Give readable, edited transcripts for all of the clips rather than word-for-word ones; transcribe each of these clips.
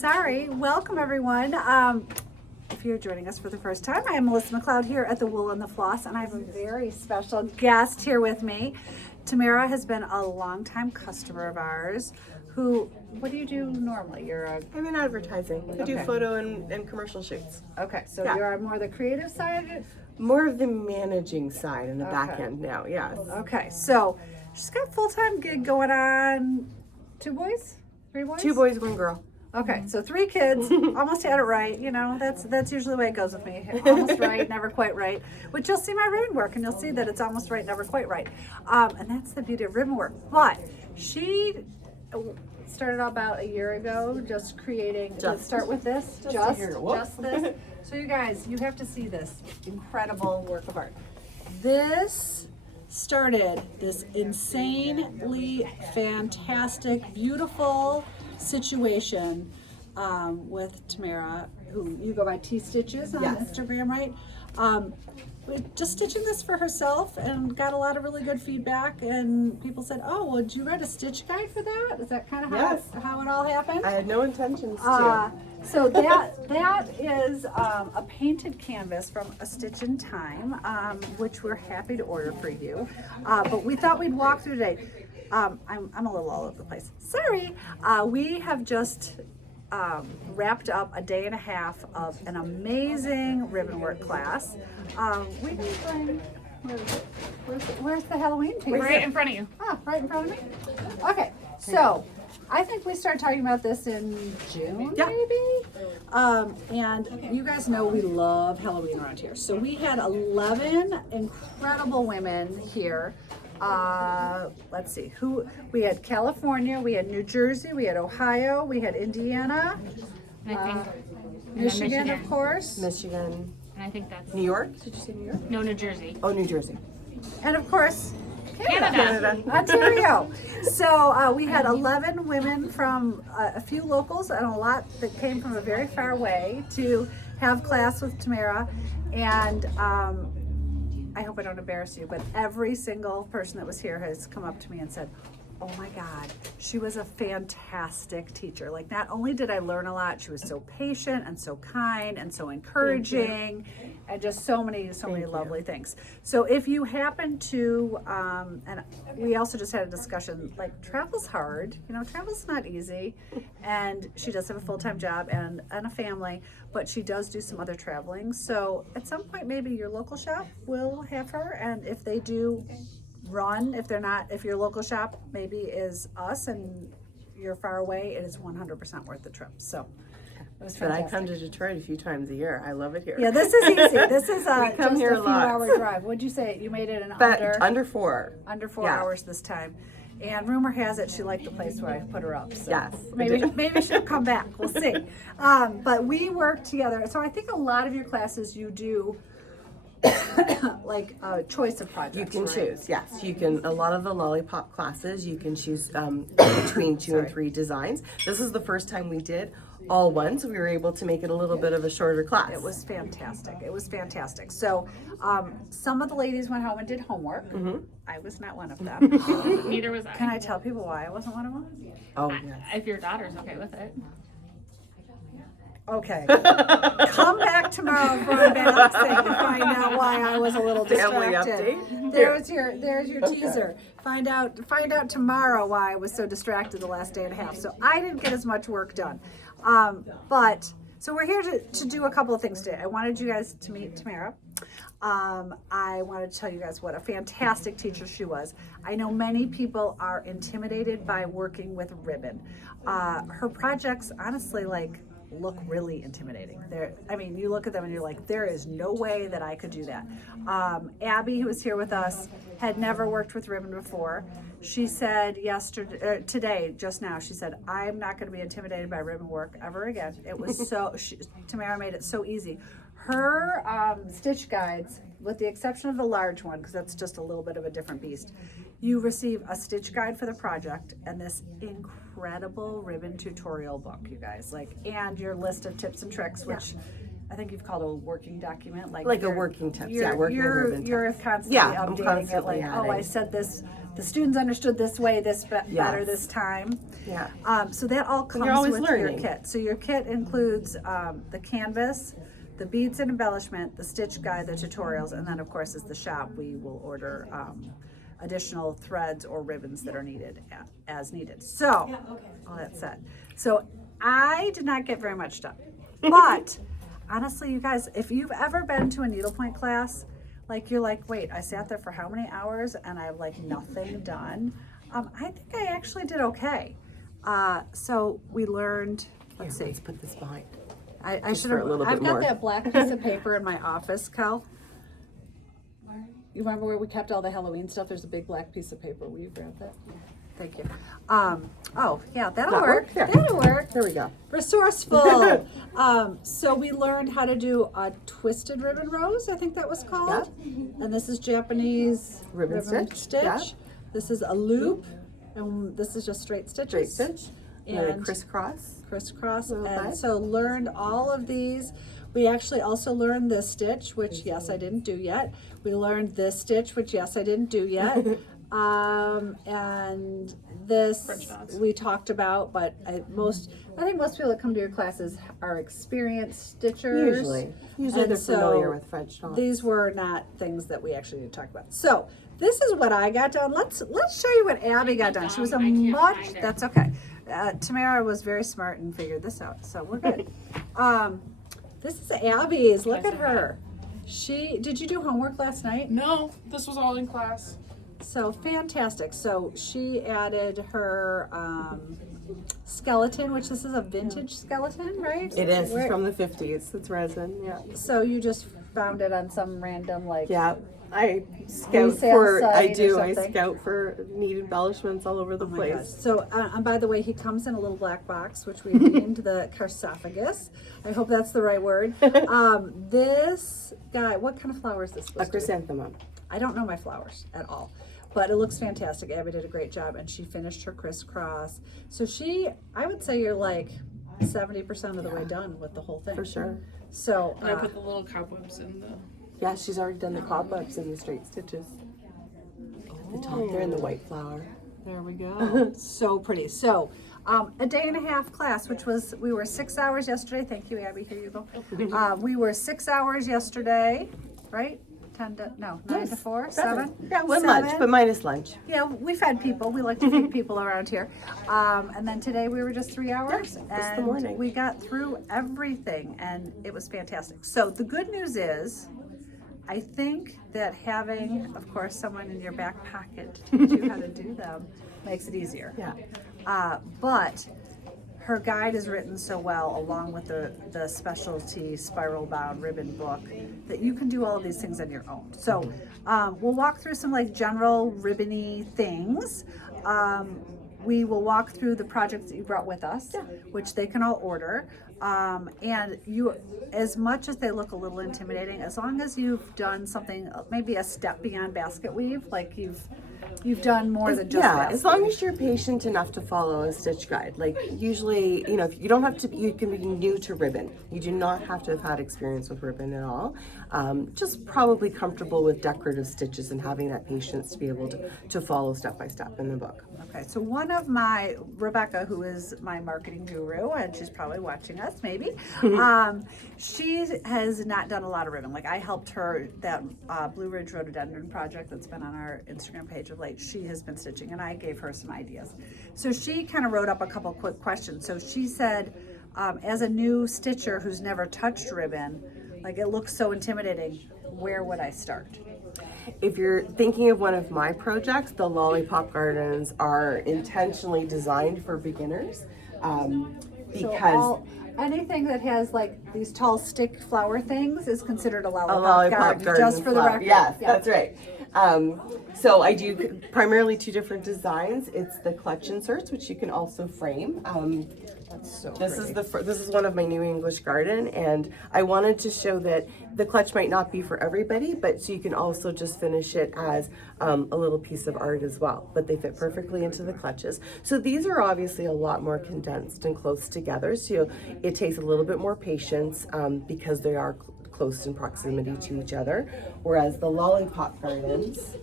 Sorry, welcome everyone. If you're joining us for the first time, I am Melissa McLeod here at the Wool and the Floss, and I have a very special guest here with me. Tamara has been a longtime customer of ours. What do you do normally? I'm in advertising. I do photo and commercial shoots. Okay, so you're on more the creative side? More of the managing side and the back end now, yes. Okay, so she's got a full-time gig going on. 2 boys? 3 boys? 2 boys, 1 girl. Okay, so 3 kids, almost had it right. You know, that's usually the way it goes with me. Almost right, never quite right. Which you'll see my ribbon work, and you'll see that it's almost right, never quite right. And that's the beauty of ribbon work. But she started about a year ago, just creating. Let's start with this. Just this. So you guys, you have to see this incredible work of art. This started this insanely fantastic, beautiful situation with Tamara, who you go by T Stitches on Instagram, right? Just stitching this for herself, and got a lot of really good feedback, and people said, oh, well, did you write a stitch guide for that? Is that kind of how it all happened? I had no intentions to. So that is a painted canvas from A Stitch in Time, which we're happy to order for you. But we thought we'd walk through today. I'm a little all over the place. Sorry. We have just wrapped up a day and a half of an amazing ribbon work class. We can find, where's the Halloween piece? Right in front of you. Ah, right in front of me? Okay, so I think we started talking about this in June, maybe? And you guys know we love Halloween around here. So we had 11 incredible women here. Let's see, we had California, we had New Jersey, we had Ohio, we had Indiana, And I think Michigan, of course, Michigan. And I think that's New York? Did you say New York? no, New Jersey. Oh, New Jersey. and of course, Canada. Ontario. So we had 11 women from a few locals and a lot that came from a very far way to have class with Tamara. And I hope I don't embarrass you, but every single person that was here has come up to me and said, oh my God, she was a fantastic teacher. Like, not only did I learn a lot, she was so patient and so kind and so encouraging and just so many lovely things. So if you happen to, and we also just had a discussion, like, travel's hard, travel's not easy, and she does have a full-time job and a family, but she does do some other traveling. So at some point, maybe your local shop will have her, and if they do run, if your local shop maybe is us and you're far away, it is 100% worth the trip. So it was fantastic. But I come to Detroit a few times a year. I love it here. Yeah, this is easy. This is come just here a a few lot. hour drive. What'd you say? You made it in Under 4. under 4 hours this time. And rumor has it she liked the place where I put her up. So Yes. maybe she'll come back. We'll see. But we work together. So I think a lot of your classes you do like a choice of projects. You can right? choose, yes. You can, a lot of the lollipop classes, you can choose between 2 and 3 designs. This is the first time we did all one, so we were able to make it a little bit of a shorter class. It was fantastic. It was fantastic. So some of the ladies went home and did homework. I was not one of them. Neither was I. Can I tell people why I wasn't one of them? Oh, yes. If your daughter's okay with it. Okay. Come back tomorrow for unboxing to find out why I was a little Family distracted. update. There's your teaser. Find out tomorrow why I was so distracted the last day and a half. So I didn't get as much work done. So we're here to do a couple of things today. I wanted you guys to meet Tamara. I wanted to tell you guys what a fantastic teacher she was. I know many people are intimidated by working with ribbon. Her projects, honestly, look really intimidating. You look at them and you're like, there is no way that I could do that. Abby, who was here with us, had never worked with ribbon before. She said today, just now, she said, I'm not going to be intimidated by ribbon work ever again. It was Tamara made it so easy. Her stitch guides, with the exception of the large one, because that's just a little bit of a different beast, you receive a stitch guide for the project and this incredible ribbon tutorial book, you guys, and your list of tips and tricks, which I think you've called a working document, like Like a you're- working tips, you're- yeah, working with you're- ribbon You're tips. constantly Yeah, I'm updating constantly it, like, oh, I adding. said this, the students understood this way, better Yes. this time. Yeah. So that all comes you're always with learning. your kit. So your kit includes the canvas, the beads and embellishment, the stitch guide, the tutorials, and then of course as the shop, we will order additional threads or ribbons that are needed as needed. So, all that said, so I did not get very much done, but honestly, you guys, if you've ever been to a needlepoint class, like you're like, wait, I sat there for how many hours and I have like nothing done. I think I actually did okay. So we learned, let's see. Let's put this behind. I should for have. a little I've bit got more. that black piece of paper in my office, Cal. You remember where we kept all the Halloween stuff? There's a big black piece of paper. Will you grab that? Thank you. Oh yeah, that'll That work. work? There. That'll work. There we go. Resourceful. So we learned how to do a twisted ribbon rose. I think that was called. And this is Japanese Ribbon stitch, yeah. This is a loop, and this is just straight stitches. Straight stitch. And then a And crisscross. crisscross, Little and bit. so learned all of these. We actually also learned this stitch, which yes, I didn't do yet. We learned this stitch, which yes, I didn't do yet. And this French knots. we talked about, but I think most people that come to your classes are experienced stitchers. Usually And they're familiar so with French knots. These were not things that we actually need to talk about. So this is what I got done. Let's show you what Abby got done. She was a I can't much. find it. That's okay. Tamara was very smart and figured this out, so we're good. This is Abby's. Look at her. Did you do homework last night? No, this was all in class. So fantastic. So she added her skeleton, which this is a vintage skeleton, right? It is. Where- It's from the 50s. It's resin. Yeah. So you just found it on some random Yeah. I scout Resale for. I site or do. I something? scout for neat embellishments all over the Oh my place. gosh. So, and by the way, he comes in a little black box, which we named the Carcophagus. I hope that's the right word. This guy, what kind of flower is this A supposed to be? chrysanthemum. I don't know my flowers at all, but it looks fantastic. Abby did a great job, and she finished her crisscross. So I would say you're like 70% of the way done with the whole thing. For sure. So, And I put the little cobwebs in the. Yeah, she's already done the cobwebs and the straight stitches. At the top, they're in the white flower. there we go. So pretty. So, a day and a half class, we were 6 hours yesterday. Thank you, Abby. Here you go. We were 6 hours yesterday, right? 9 to 4, 7. Yeah, one 7. lunch, but minus lunch. Yeah, we fed people. We like to feed people around here. And then today we were just 3 hours, just the and morning. we got through everything, and it was fantastic. So the good news is, I think that having, of course, someone in your back pocket to teach you how to do them makes it easier. Yeah. But her guide is written so well, along with the specialty spiral bound ribbon book, that you can do all of these things on your own. So we'll walk through some like general ribbony things. We will walk through the projects that you brought with us, which they can all order. And you, as much as they look a little intimidating, as long as you've done something, maybe a step beyond basket weave, like you've done more than just Yeah, basket as long as you're patient enough to follow a stitch guide. Like usually, you don't have to, you can be new to ribbon. You do not have to have had experience with ribbon at all. Just probably comfortable with decorative stitches and having that patience to be able to follow step by step in the book. Okay, so Rebecca, who is my marketing guru, and she's probably watching us, maybe, she has not done a lot of ribbon. Like I helped her, that Blue Ridge Rhododendron project that's been on our Instagram page of late, she has been stitching, and I gave her some ideas. So she kind of wrote up a couple quick questions. So she said, as a new stitcher who's never touched ribbon, like it looks so intimidating, where would I start? If you're thinking of one of my projects, the Lollipop Gardens are intentionally designed for beginners because Anything that has like these tall stick flower things is considered a a lollipop, Lollipop garden, just for the flower. record. Yes, Yeah. that's right. So I do primarily two different designs. It's the clutch inserts, which you can also frame. That's so This pretty. is this is one of my new English garden, and I wanted to show that the clutch might not be for everybody, but so you can also just finish it as a little piece of art as well. But they fit perfectly into the clutches. So these are obviously a lot more condensed and close together. So it takes a little bit more patience because they are close in proximity to each other. Whereas the lollipop gardens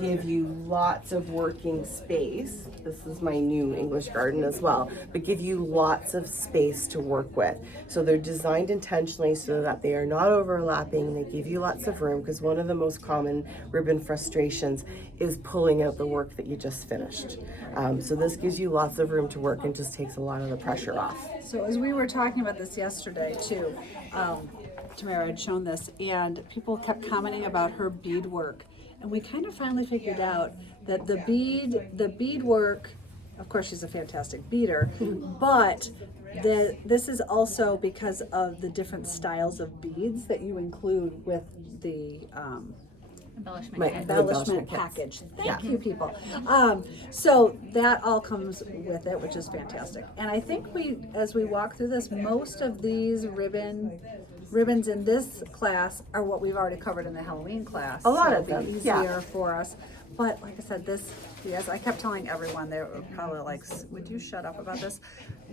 give you lots of working space. This is my new English garden as well, but give you lots of space to work with. So they're designed intentionally so that they are not overlapping. They give you lots of room, because one of the most common ribbon frustrations is pulling out the work that you just finished. So this gives you lots of room to work and just takes a lot of the pressure off. So as we were talking about this yesterday too, Tamara had shown this, and people kept commenting about her bead work. And we kind of finally figured out that the bead work, of course she's a fantastic beader, but this is also because of the different styles of beads that you include with the Embellishment My- kit. embellishment kits. package. Thank you, people. So that all comes with it, which is fantastic. And I think as we walk through this, most of these ribbons in this class are what we've already covered in the Halloween class. A lot So of them, it'll be yeah. easier for us. But like I said, yes, I kept telling everyone, they were probably like, would you shut up about this?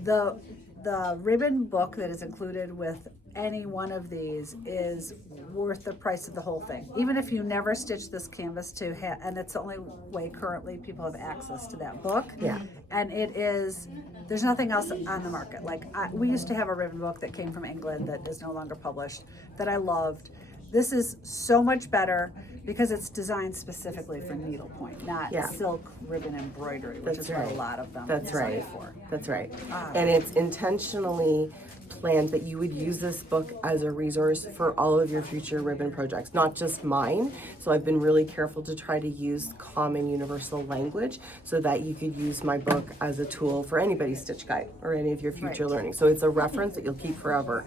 The ribbon book that is included with any one of these is worth the price of the whole thing. Even if you never stitch this canvas and it's the only way currently people have access to that book. Yeah. And there's nothing else on the market. Like we used to have a ribbon book that came from England that is no longer published that I loved. This is so much better because it's designed specifically for needlepoint, not Yeah. silk ribbon embroidery, which That's is what right. a lot of them That's design right. for. That's right. And it's intentionally planned that you would use this book as a resource for all of your future ribbon projects, not just mine. So I've been really careful to try to use common universal language so that you could use my book as a tool for anybody's stitch guide or any of your future Right. learning. So it's a reference that you'll keep forever.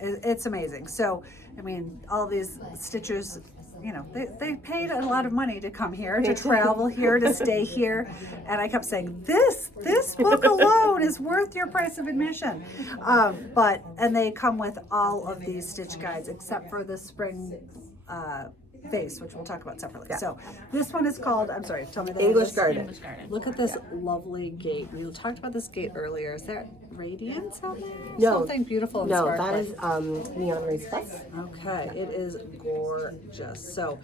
It's amazing. So, I mean, all these stitchers, you know, they paid a lot of money to come here, to travel here, to stay here. And I kept saying, this book alone is worth your price of admission. And they come with all of these stitch guides except for the spring vase, which we'll talk about separately. Yeah. So this one is called, I'm sorry, tell me the name of English this. garden. English garden. Look at this lovely gate. We talked about this gate earlier. Is there radiance out there? No. Something beautiful and No, sparkly. that is Neon Race Plus. Okay, it is gorgeous. So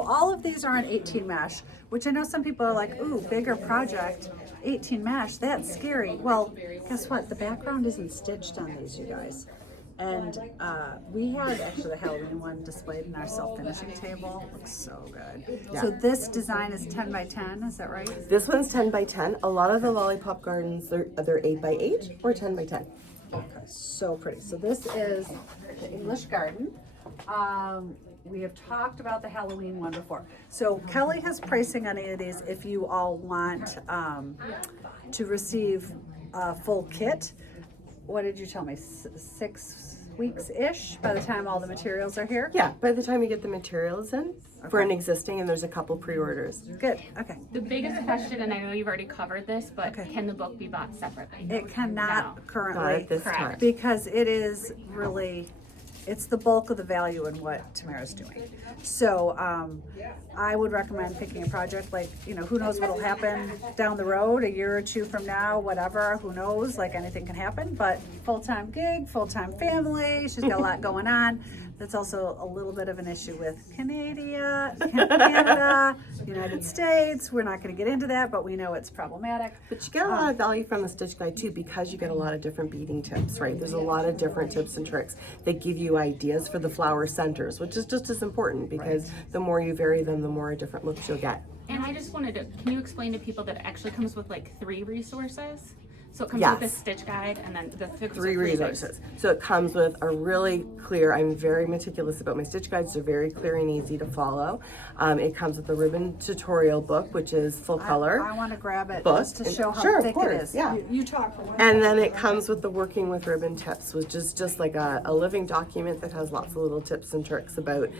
all of these are in 18 mesh, which I know some people are like, ooh, bigger project, 18 mesh, that's scary. Well, guess what? The background isn't stitched on these, you guys. And we had actually the Halloween one displayed in our self-finishing table. Looks so good. Yeah. So this design is 10 by 10, is that right? This one's 10 by 10. A lot of the lollipop gardens, they're 8 by 8 or 10 by 10. Okay, so pretty. So this is the English garden. We have talked about the Halloween one before. So Kelly has pricing on any of these if you all want to receive a full kit. What did you tell me? 6 weeks-ish by the time all the materials are here? Yeah, by the time you get the materials in for an existing, and there's a couple pre-orders. Good, okay. The biggest question, and I know you've already covered this, but Okay. can the book be bought separately? It cannot No. currently. Not at this Correct. time. Because it is really, it's the bulk of the value in what Tamara's doing. So I would recommend picking a project like, you know, who knows what'll happen down the road, a year or two from now, whatever, who knows, like anything can happen, but full-time gig, full-time family, she's got a lot going on. That's also a little bit of an issue with Canada, United States. We're not going to get into that, but we know it's problematic. But you get a lot of value from the stitch guide too, because you get a lot of different beading tips, right? There's a lot of different tips and tricks that give you ideas for the flower centers, which is just as important because the more you vary them, the more different looks you'll get. And I just wanted to, can you explain to people that it actually comes with like 3 resources? So it comes Yes. with a stitch guide and then the 3 resources. So it comes with a really clear, I'm very meticulous about my stitch guides, they're very clear and easy to follow. It comes with a ribbon tutorial book, which is full color. I want to grab it book. just to show how Sure, of thick course, it is. yeah. You talk for one And second. then it comes with the working with ribbon tips, which is just like a living document that has lots of little tips and tricks about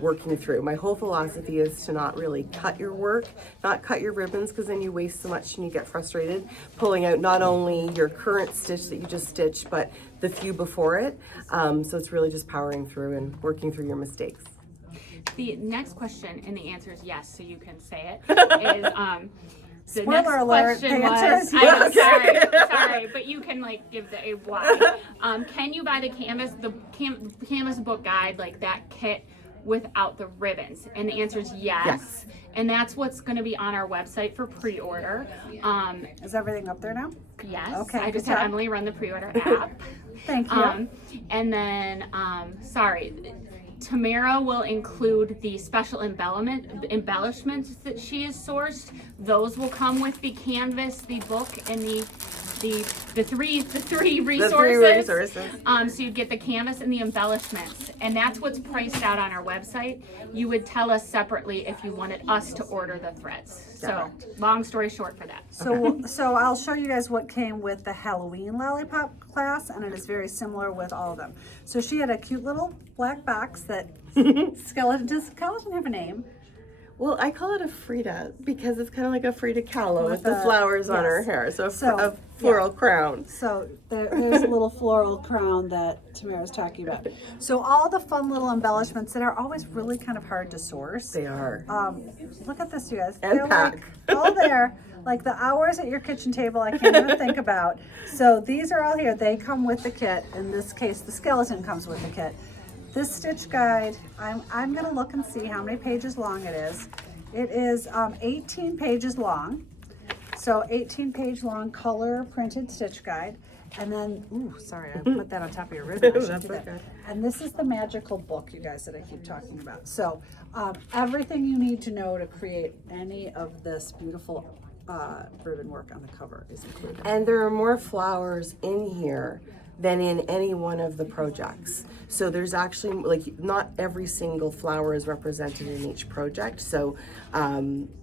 working through. My whole philosophy is to not really cut your work, not cut your ribbons, because then you waste so much and you get frustrated, pulling out not only your current stitch that you just stitched, but the few before it. So it's really just powering through and working through your mistakes. The next question, and the answer is yes, so you can say it, is the Spoiler next alert, question the answer was, is I'm yes. sorry, but you can like give the why. Can you buy the canvas book guide, like that kit, without the ribbons? And the answer is yes. And that's what's going to be on our website for pre-order. Is everything up there now? Yes. Okay, I just good had job. Emily run the pre-order app. Thank you. And then, Tamara will include the special embellishments that she has sourced. Those will come with the canvas, the book, and the three resources. So you get the canvas and the embellishments, and that's what's priced out on our website. You would tell us separately if you wanted us to order the threads. So long story short for that. So I'll show you guys what came with the Halloween lollipop class, and it is very similar with all of them. So she had a cute little black box that skeleton. Does skeleton have a name? Well, I call it a Frida because it's kind of like a Frida Kahlo with the the- flowers on her yes. hair. So, So, a floral crown. So there's a little floral crown that Tamara's talking about. So all the fun little embellishments that are always really kind of hard to source. They are. Look at this, you guys. And They're pack. like all there. Like the hours at your kitchen table, I can't even think about. So these are all here. They come with the kit. In this case, the skeleton comes with the kit. This stitch guide, I'm gonna look and see how many pages long it is. It is 18 pages long. So 18-page long color printed stitch guide. And then, ooh, sorry, I put that on top of your ribbon. I shouldn't do that. okay. And this is the magical book, you guys, that I keep talking about. So everything you need to know to create any of this beautiful ribbon work on the cover is included. And there are more flowers in here than in any one of the projects. So there's actually, like, not every single flower is represented in each project. So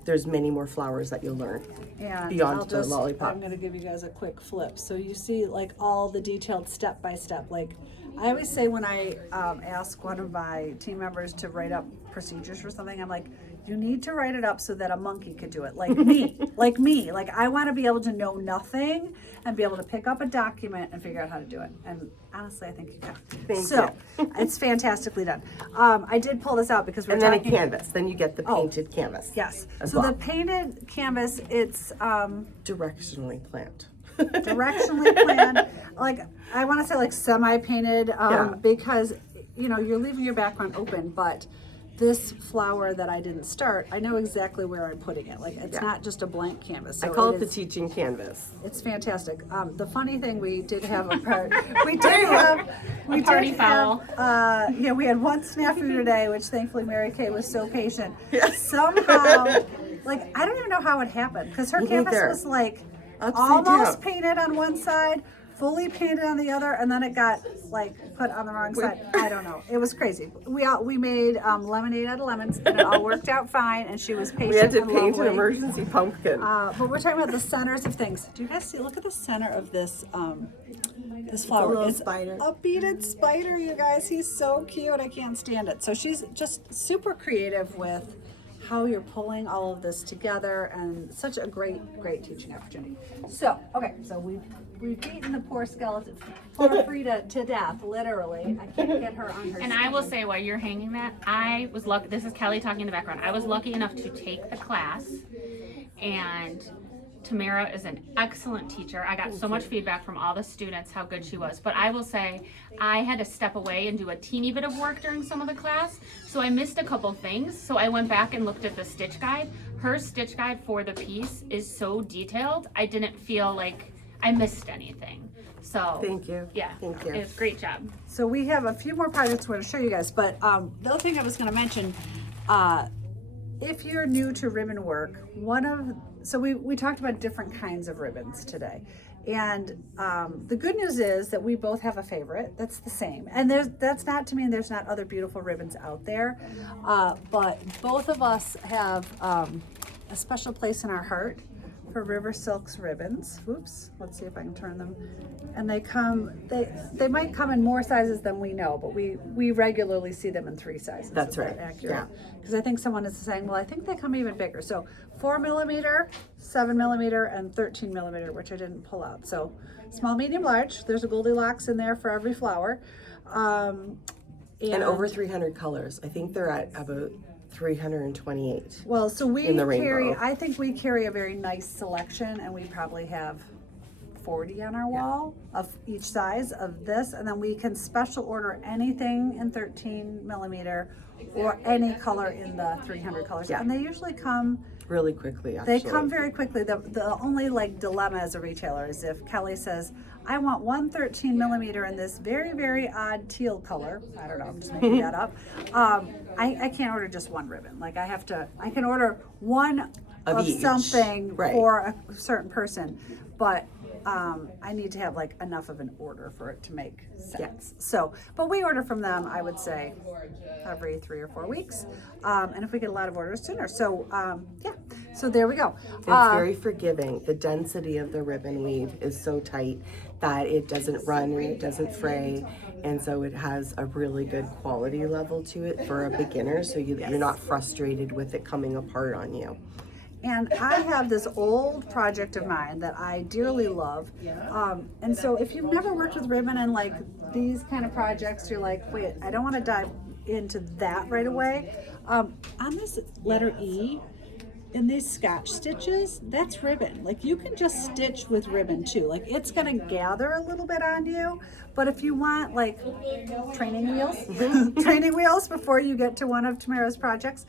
there's many more flowers that you'll learn And beyond the lollipop. I'm gonna give you guys a quick flip. So you see like all the detailed step by step. Like I always say when I ask one of my team members to write up procedures for something, I'm like, you need to write it up so that a monkey could do it, like me, like me. Like I want to be able to know nothing and be able to pick up a document and figure out how to do it. And honestly, I think you can. Thank So it's fantastically done. I did pull this out because we're And then a talking. canvas. Then you get the painted canvas. Yes. as So well. the painted canvas, it's Directionally planned. directionally planned, like I want to say like semi-painted, because you know you're leaving your background open, but this flower that I didn't start, I know exactly where I'm putting it. Like it's not just a blank canvas. So I call it the is- teaching canvas. It's fantastic. The funny thing, we did have a part. We did have party foul. Yeah, we had one snafu today, which thankfully Mary Kay was so patient. Somehow, like I don't even know how it happened because her Me canvas neither. was like Upside almost down. painted on one side, fully painted on the other, and then it got like put on the wrong side. I don't know. It was crazy. We made lemonade out of lemons, and it all worked out fine. And she was patient. We had to and paint an lovely. emergency pumpkin. But we're talking about the centers of things. Do you guys see? Look at the center of this this flower. little It's spider. a beaded spider, you guys. He's so cute. I can't stand it. So she's just super creative with how you're pulling all of this together, and such a great teaching opportunity. So, okay, so we've beaten the poor skeleton, poor Frida to death, literally. I can't get her on her. And I will say, while you're hanging that, I was lucky. This is Kelly talking in the background. I was lucky enough to take the class, and Tamara is an excellent teacher. I got so much feedback from all the students how good she was. But I will say, I had to step away and do a teeny bit of work during some of the class, so I missed a couple things. So I went back and looked at the stitch guide. Her stitch guide for the piece is so detailed, I didn't feel like I missed anything. So Thank you. yeah, Thank you. it's a great job. So we have a few more projects we're going to show you guys, but the other thing I was going to mention, if you're new to ribbon work, so we talked about different kinds of ribbons today, And the good news is that we both have a favorite that's the same. And that's not to mean there's not other beautiful ribbons out there, but both of us have a special place in our heart for River Silk's ribbons. Oops, let's see if I can turn them. And they might come in more sizes than we know, but we regularly see them in 3 sizes. That's Is right. that accurate? Yeah. Because I think someone is saying, well, I think they come even bigger. So 4 millimeter, 7 millimeter, and 13 millimeter, which I didn't pull out. So small, medium, large. There's a Goldilocks in there for every flower. And over 300 colors. I think they're at about 328. Well, so we in the carry, rainbow. I think we carry a very nice selection, and we probably have 40 on our wall of each size of this, and then we can special order anything in 13 millimeter or any color in the 300 colors. Yeah. And they usually come, Really quickly, actually. they come very quickly. The only like dilemma as a retailer is if Kelly says, I want one 13 millimeter in this very, very odd teal color. I don't know, I'm just making that up. I can't order just one ribbon. Like I can order one of each. something Right. for a certain person, but I need to have like enough of an order for it to make sense. So, but we order from them, I would say, every 3 or 4 weeks. And if we get a lot of orders sooner. So, yeah, so there we go. It's very forgiving. The density of the ribbon weave is so tight that it doesn't run and it doesn't fray. And so it has a really good quality level to it for a beginner. So you're not frustrated with it coming apart on you. And I have this old project of mine that I dearly love. And so if you've never worked with ribbon and like these kind of projects, you're like, wait, I don't want to dive into that right away. On this letter E, in these Scotch stitches, that's ribbon. Like you can just stitch with ribbon too. Like it's gonna gather a little bit on you, but if you want like training wheels before you get to one of Tamara's projects,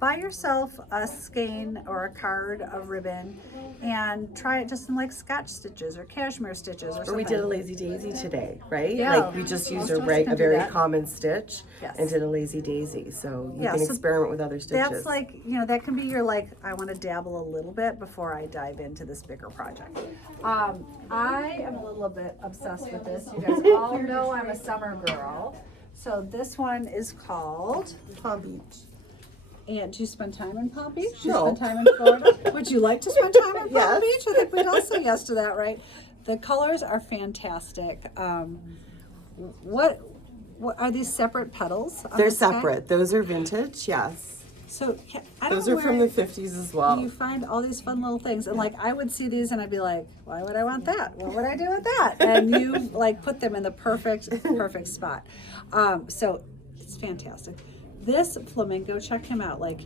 buy yourself a skein or a card of ribbon and try it just in like Scotch stitches or cashmere stitches or something. Or we did a lazy daisy today, right? Yeah. Like we just used Most of us a can do very that. common stitch Yes. and did a lazy daisy. So you Yeah, can so experiment with other stitches. That's like, you know, that can be your like, I want to dabble a little bit before I dive into this bigger project. I am a little bit obsessed with this. You guys all know I'm a summer girl. So this one is called Palm Beach. And do you spend time in Palm Beach? Do you No. spend time in Florida? Would you like to spend time in Palm Yes. Beach? I think we'd all say yes to that, right? The colors are fantastic. What are these separate petals? on They're this guy? separate. Those are vintage, yes. So I don't Those know are from where the 50s as well. you find all these fun little things, and like I would see these and I'd be like, why would I want that? What would I do with that? And you like put them in the perfect spot. So it's fantastic. This flamingo, check him out. Like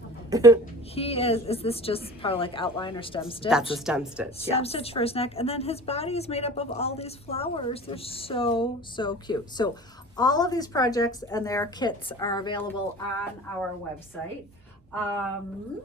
he is this just part of like outline or stem stitch? That's a stem stitch, Stem yes. stitch for his neck, and then his body is made up of all these flowers. They're so cute. So all of these projects and their kits are available on our website. One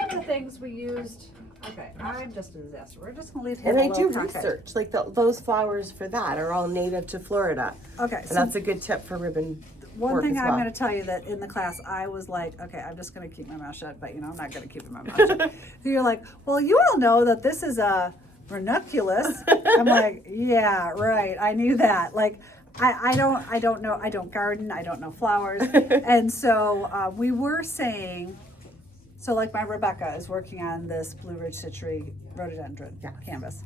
of the things we used, okay, I'm just a disaster. We're just gonna leave him And I alone. do Okay. research. Like those flowers for that are all native to Florida. Okay, And so that's a good tip for ribbon one work thing as I'm well. going to tell you that in the class, I was like, okay, I'm just going to keep my mouth shut, but you know, I'm not going to keep my mouth shut. So you're like, well, you all know that this is a ranunculus. I'm like, yeah, right. I knew that. Like, I don't know. I don't garden. I don't know flowers. And so we were saying, so like my Rebecca is working on this Blue Ridge Citrus rhododendron canvas.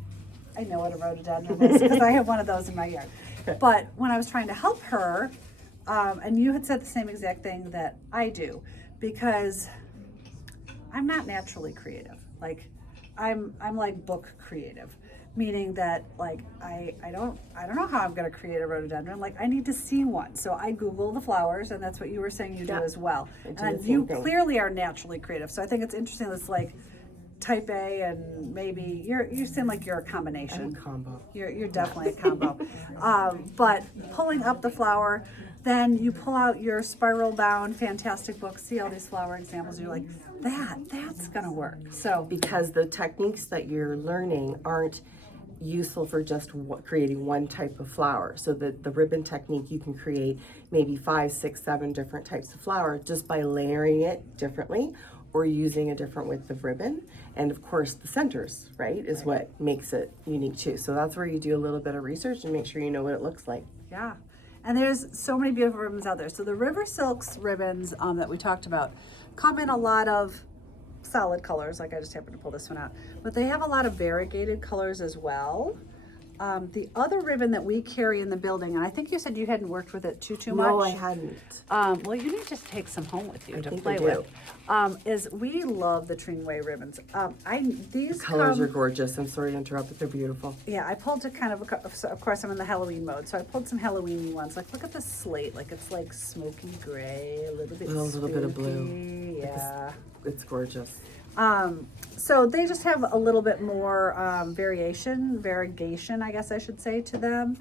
I know what a rhododendron is because I have one of those in my yard. But when I was trying to help her, and you had said the same exact thing that I do, because I'm not naturally creative. Like I'm like book creative, meaning that like I don't know how I'm going to create a rhododendron. Like I need to see one, so I Google the flowers, and that's what you were saying you do as well. I do And the you same thing. clearly are naturally creative, so I think it's interesting. That's like type A, and maybe you seem like you're a combination. Combo. You're definitely a combo. But pulling up the flower, then you pull out your spiral bound fantastic book, see all these flower examples, you're like, that's gonna work. So Because the techniques that you're learning aren't useful for just creating one type of flower. So the ribbon technique, you can create maybe 5, 6, 7 different types of flower just by layering it differently or using a different width of ribbon. And of course, the centers, right, is what makes it unique too. So that's where you do a little bit of research and make sure you know what it looks like. Yeah. And there's so many beautiful ribbons out there. So the River Silks ribbons that we talked about come in a lot of solid colors, like I just happened to pull this one out. But they have a lot of variegated colors as well. The other ribbon that we carry in the building, and I think you said you hadn't worked with it too much. No, I hadn't. Well, you need to just take some home with you to play with. Is we love the Tringway ribbons. These Colors are gorgeous. I'm sorry to interrupt, but they're beautiful. Yeah, I pulled to kind of, of course I'm in the Halloween mode, so I pulled some Halloween ones. Like, look at this slate, like it's like smoky gray, a little bit With a little bit of blue. spooky, Yeah. It's gorgeous. So they just have a little bit more variegation, I guess I should say, to them.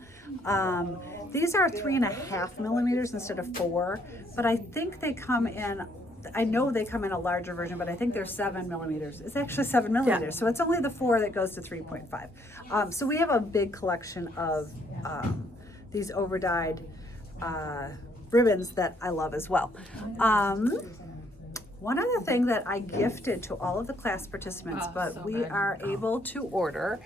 These are 3.5 millimeters instead of 4, but I think they come in, I know they come in a larger version, but I think they're 7 millimeters. It's actually 7 millimeters, Yeah. so it's only the 4 that goes to 3.5. So we have a big collection of these overdyed ribbons that I love as well. One other thing that I gifted to all of the class participants, but so we good. are able to order,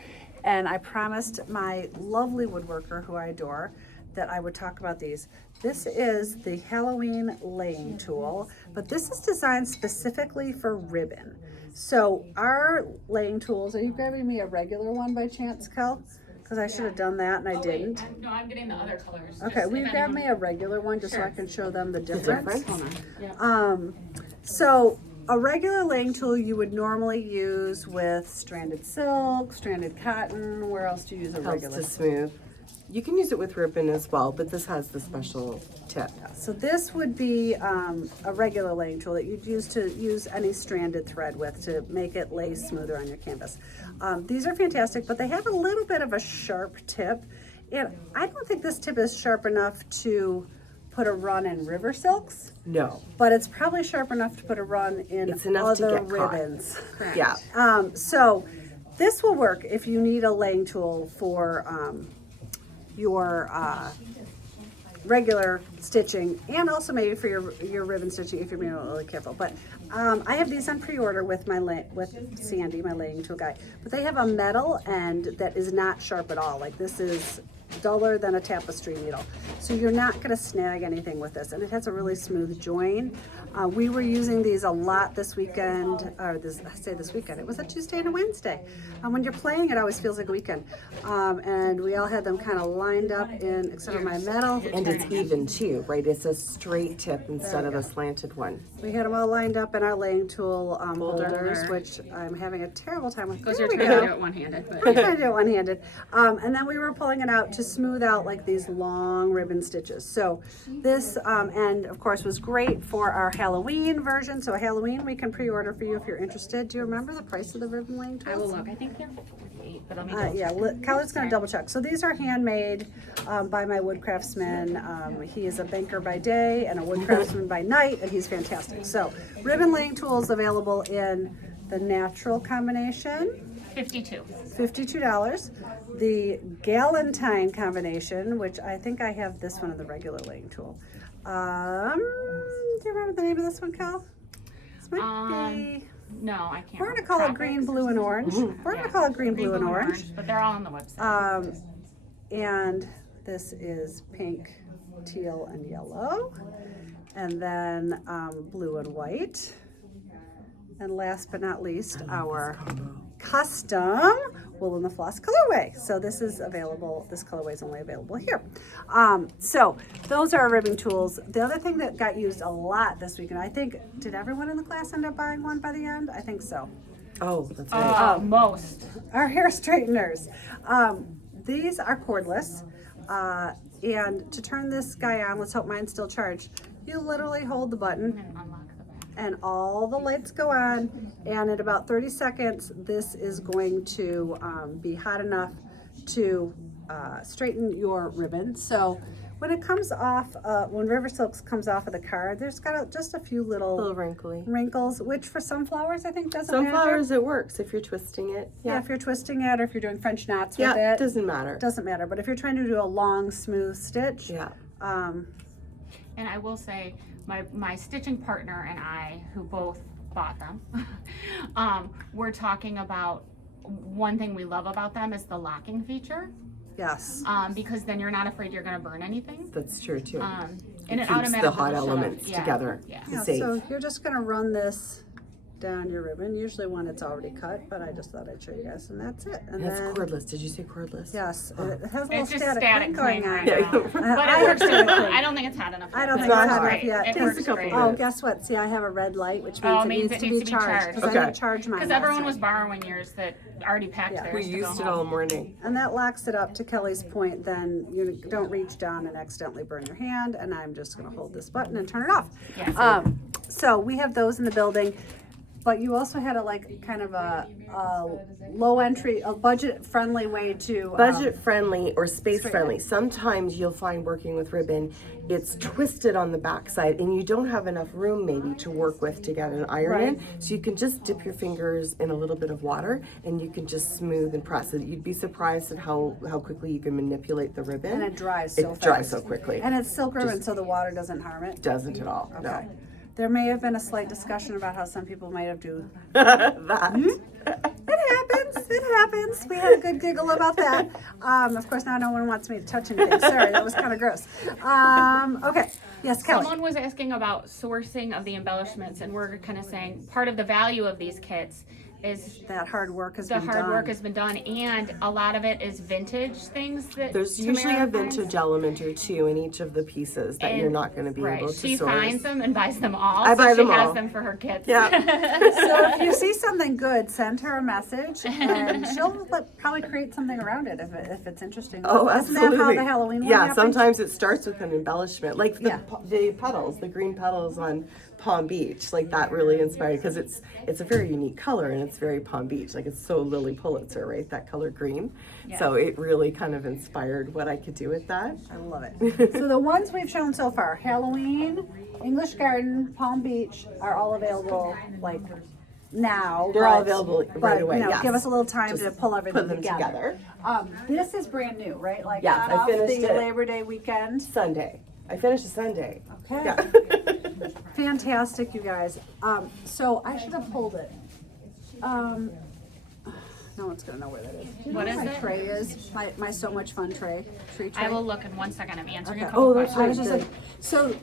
and I promised my lovely woodworker, who I adore, that I would talk about these. This is the Halloween laying tool, but this is designed specifically for ribbon. So our laying tools, are you grabbing me a regular one by chance, Kel? Because I should have done that and I didn't. No, I'm getting the other colors. Okay, Just will you if grab anyone- me a regular one just so I can show them the difference? difference? Hold on. Yeah. So a regular laying tool you would normally use with stranded silk, stranded cotton. Where else do you use a Helps regular? to smooth. You can use it with ribbon as well, but this has the special tip. So this would be a regular laying tool that you'd use any stranded thread with to make it lay smoother on your canvas. These are fantastic, but they have a little bit of a sharp tip. And I don't think this tip is sharp enough to put a run in river silks, No. but it's probably sharp enough to put a run in It's enough to other get caught. ribbons. Yeah. So this will work if you need a laying tool for your regular stitching, and also maybe for your ribbon stitching if you're being really careful. But I have these on pre-order with with Sandy, my laying tool guy. But they have a metal end that is not sharp at all. Like, this is duller than a tapestry needle, so you're not going to snag anything with this, and it has a really smooth join. We were using these a lot this weekend, or this weekend, it was a Tuesday and a Wednesday. When you're playing, it always feels like a weekend. And we all had them kind of lined up in, except for my metal. And it's even too, right? It's a straight tip instead of a slanted one. We had them all lined up in our laying tool holders, Holder. which I'm having a terrible time with. Because There you're we trying to go. do it one-handed. I'm But trying to do it one-handed. And then we were pulling it out to smooth out like these long ribbon stitches. So this end, of course, was great for our Halloween version. So Halloween we can pre-order for you if you're interested. Do you remember the price of the ribbon laying tools? I will look. I think they're 48, but let me double Yeah, Kelly's gonna double check. So these are handmade by my woodcraftsman. He is a banker by day and a woodcraftsman by night, and he's fantastic. So ribbon laying tools available in the natural combination, 52. $52. The Galentine combination, which I think I have this one in the regular laying tool. Do you remember the name of this one, Cal? This might be. No, I can't. We're gonna call it Tropics green, or blue, and something? orange. We're Yeah. gonna call it green, blue, and orange. But they're all on the website. And this is pink, teal, and yellow. And then blue and white. And last but not least, our custom wool in the floss colorway. So this is available, this colorway is only available here. So those are our ribbon tools. The other thing that got used a lot this weekend, I think, did everyone in the class end up buying one by the end? I think so. Oh, that's right. Most. Our hair straighteners. These are cordless. And to turn this guy on, let's hope mine's still charged, you literally hold the button And unlock the back. and all the lights go on, and in about 30 seconds this is going to be hot enough to straighten your ribbon. So when it comes off, when River Silks comes off of the card, there's got just a few A little little wrinkly. wrinkles, which for some flowers I think doesn't Some matter. flowers it works if you're twisting it. Yeah, if you're twisting it or if you're doing French knots with Yeah, it, it doesn't matter. doesn't matter. But if you're trying to do a long, smooth stitch, Yeah. And I will say, my stitching partner and I, who both bought them. We're talking about one thing we love about them is the locking feature, Yes. because then you're not afraid you're going to burn anything. That's true too. And It it keeps automatically the hot will shut off. elements Yeah. together. Yeah. Yeah, Safe. so you're just gonna run this down your ribbon, usually when it's already cut, but I just thought I'd show you guys, and that's it. And That's then, cordless. Did you say cordless? yes, it has a little It's just static static cling going cling on. right Yeah. now. But I it works have really to- well. I don't think it's hot enough. I yet, don't but think it it's works hot enough great. yet. It Takes works a couple great. minutes. Oh, guess what? See, I have a red light, which Oh, means it needs to be charged, because I Okay. didn't charge mine Because last everyone night. was borrowing yours that already packed Yeah. theirs We to used go it all home. morning. And that locks it up to Kelly's point, then you don't reach down and accidentally burn your hand, and I'm just gonna hold this button and turn it off. Yeah. So we have those in the building, but you also had a kind of a low entry, a budget friendly way to. Budget friendly or space friendly. Sometimes you'll find working with ribbon, it's twisted on the backside and you don't have enough room maybe to work with to get an iron in. So you can just dip your fingers in a little bit of water and you can just smooth and press it. You'd be surprised at how quickly you can manipulate the ribbon. And it dries so fast. It dries so quickly. And it's silk ribbon, so the water doesn't harm it. Doesn't at all. Okay. There may have been a slight discussion about how some people might have do. No. That. It happens. It happens. We had a good giggle about that. Of course, now no one wants me to touch anything. Sorry, that was kind of gross. Okay. Yes, Kelly. Someone was asking about sourcing of the embellishments, and we're kind of saying part of the value of these kits is That hard work has the been hard done. work has been done, and a lot of it is vintage things that There's Tamara usually a finds. vintage element or two in each of the pieces that you're And- not going to be right. able to She source. finds them and buys them all. I so buy she them has all. them for her kids. Yeah. So if you see something good, send her a message, and she'll probably create something around it if it's interesting. Oh, Isn't absolutely. that how the Halloween one Yeah, happened? sometimes it starts with an embellishment, like Yeah. the petals, the green petals on Palm Beach. Like that really inspired because it's a very unique color and it's very Palm Beach. Like it's so Lily Pulitzer, right? That color green. Yeah. So it really kind of inspired what I could do with that. I love it. So the ones we've shown so far, Halloween, English Garden, Palm Beach, are all available like now. They're all but- available right but, away, You know, yes. give us a little time to Just pull everything put them together. This is brand new, right? Like Yes, hot I off finished the it. Labor Day weekend. Sunday. I finished a Sunday. Okay. Yeah. Fantastic, you guys. So I should have pulled it. No one's gonna know where that is. Do you know What where is my it? tray is? My so much fun tree tray. I will look in 1 second. I'm answering a Okay. couple that's questions. I was just like, so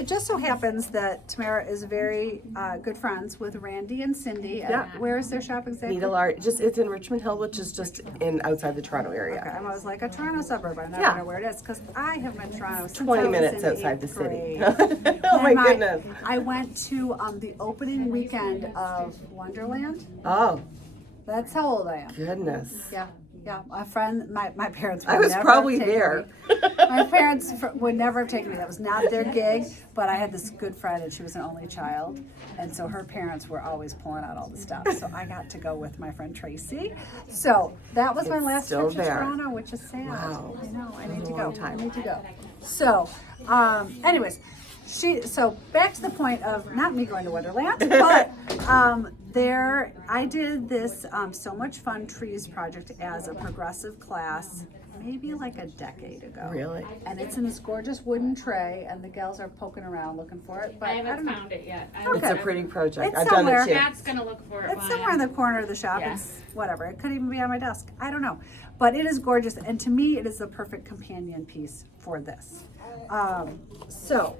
it just so happens that Tamara is very good friends with Randy and Cindy. Yeah. Where is their shop exactly? Needle art. It's in Richmond Hill, which is just in outside the Toronto area. Okay, I was like a Toronto suburb. I never Yeah. know where it is because I have been in Toronto since 20 I was minutes in outside the 8th city. grade. Oh my And goodness. I went to the opening weekend of Wonderland. Oh, That's how old I am. goodness. Yeah, yeah. A friend, my parents. I would was never probably have taken there. me. My parents would never have taken me. That was not their gig. But I had this good friend, and she was an only child, and so her parents were always pulling out all the stuff. So I got to go with my friend Tracy. So that was my It's last still trip to there. Toronto, which is sad. Wow. I know. I need a to go. long time. I need to go. So, anyways. So back to the point of not me going to Wonderland, but there I did this So Much Fun Trees project as a progressive class maybe like a decade ago. Really? And it's in this gorgeous wooden tray, and the gals are poking around looking for it. But I I haven't don't know. found it yet. It's a pretty project. It's I've done somewhere. it too. Pat's gonna look for it. It's while somewhere in the corner of the shop. Yeah. It's whatever. It could even be on my desk. I don't know. But it is gorgeous. And to me, it is the perfect companion piece for this. So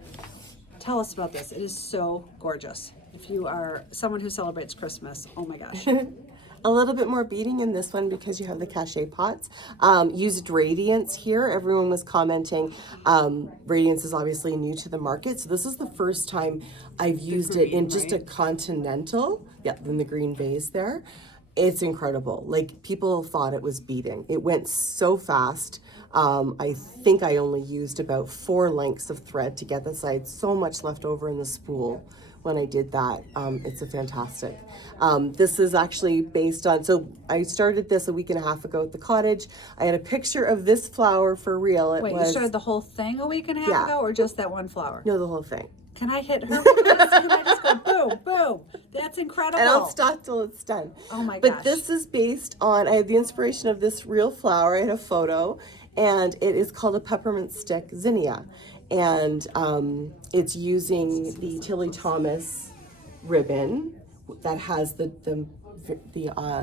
tell us about this. It is so gorgeous. If you are someone who celebrates Christmas, oh my gosh. A little bit more beading in this one because you have the cachet pots. Used Radiance here. Everyone was commenting. Radiance is obviously new to the market, so this is the first time I've used it in just a continental. Yeah, in the green vase there. It's incredible. Like, people thought it was beading. It went so fast. I think I only used about 4 lengths of thread to get this. I had so much left over in the spool when I did that. It's a fantastic. This is actually based on, so I started this a week and a half ago at the cottage. I had a picture of this flower for real. It Wait, was, you started the whole thing a week and a half Yeah. ago, or just that one flower? no, the whole thing. Can I hit her with this? Can I just go boom, boom? That's incredible. And I'll stop till it's done. Oh my But gosh. this is based on, I had the inspiration of this real flower. I had a photo, and it is called a peppermint stick zinnia. And it's using the Tilly Thomas ribbon that has the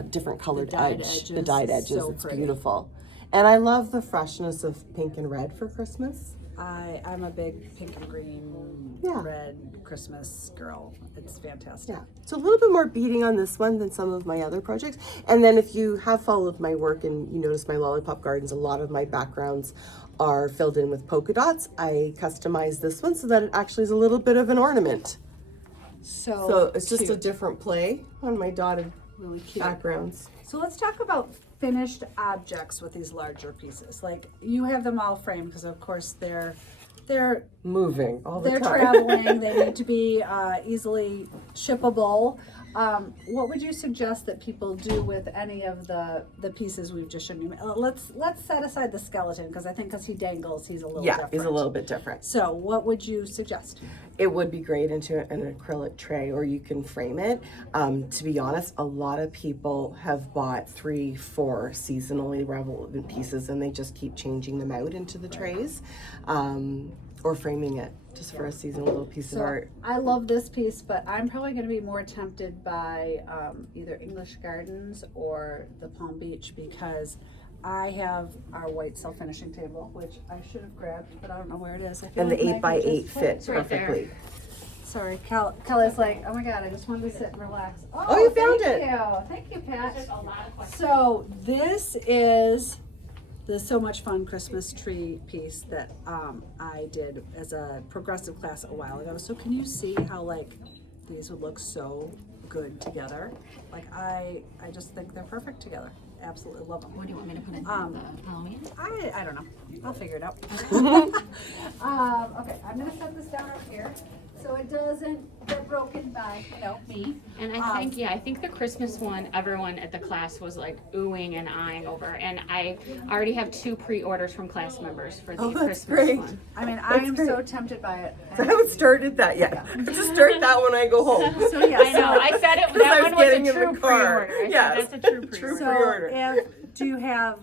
different colored dyed edge, the edges. dyed It's edges. so It's pretty. beautiful. And I love the freshness of pink and red for Christmas. I'm a big pink and green, Yeah. red Christmas girl. It's fantastic. Yeah, so a little bit more beading on this one than some of my other projects. And then if you have followed my work and you notice my lollipop gardens, a lot of my backgrounds are filled in with polka dots. I customized this one so that it actually is a little bit of an ornament. So it's just a cute. different play on my dotted Really cute. backgrounds. So let's talk about finished objects with these larger pieces. Like you have them all framed because of course they're Moving all the they're time. traveling. They need to be easily shippable. What would you suggest that people do with any of the pieces we've just shown you? Let's set aside the skeleton because I think because he dangles, he's a little Yeah, different. it's a little bit different. So what would you suggest? It would be great into an acrylic tray, or you can frame it. To be honest, a lot of people have bought 3-4 seasonally relevant pieces and they just keep changing them out into the trays, or framing it just for a seasonal little piece of So art. I love this piece, but I'm probably going to be more tempted by either English Gardens or the Palm Beach because I have our white self-finishing table, which I should have grabbed, but I don't know where it is. I feel And the like Meg 8x8 just fits right there. perfectly. Sorry, Kelly's like, oh my God, I just wanted to sit and relax. Oh, you found thank it. Thank you, Pat. So this is the So Much Fun Christmas tree piece that I did as a progressive class a while ago. So can you see how like these would look so good together? Like I just think they're perfect together. Absolutely love them. What do you want me to put in the Halloween? I don't know. I'll figure it out. Okay, I'm gonna set this down over here so it doesn't get broken by me. And I think the Christmas one, everyone at the class was like oohing and eyeing over. And I already have 2 pre-orders from class members for the Oh, that's Christmas great. one. I mean, I am great. so tempted by it. I haven't started that yet. Just start that when I go home. So yeah, I know. I said it. I That was one was getting a in the true car. pre-order. I Yes. said that's a true True pre-order. So pre-order. do you have?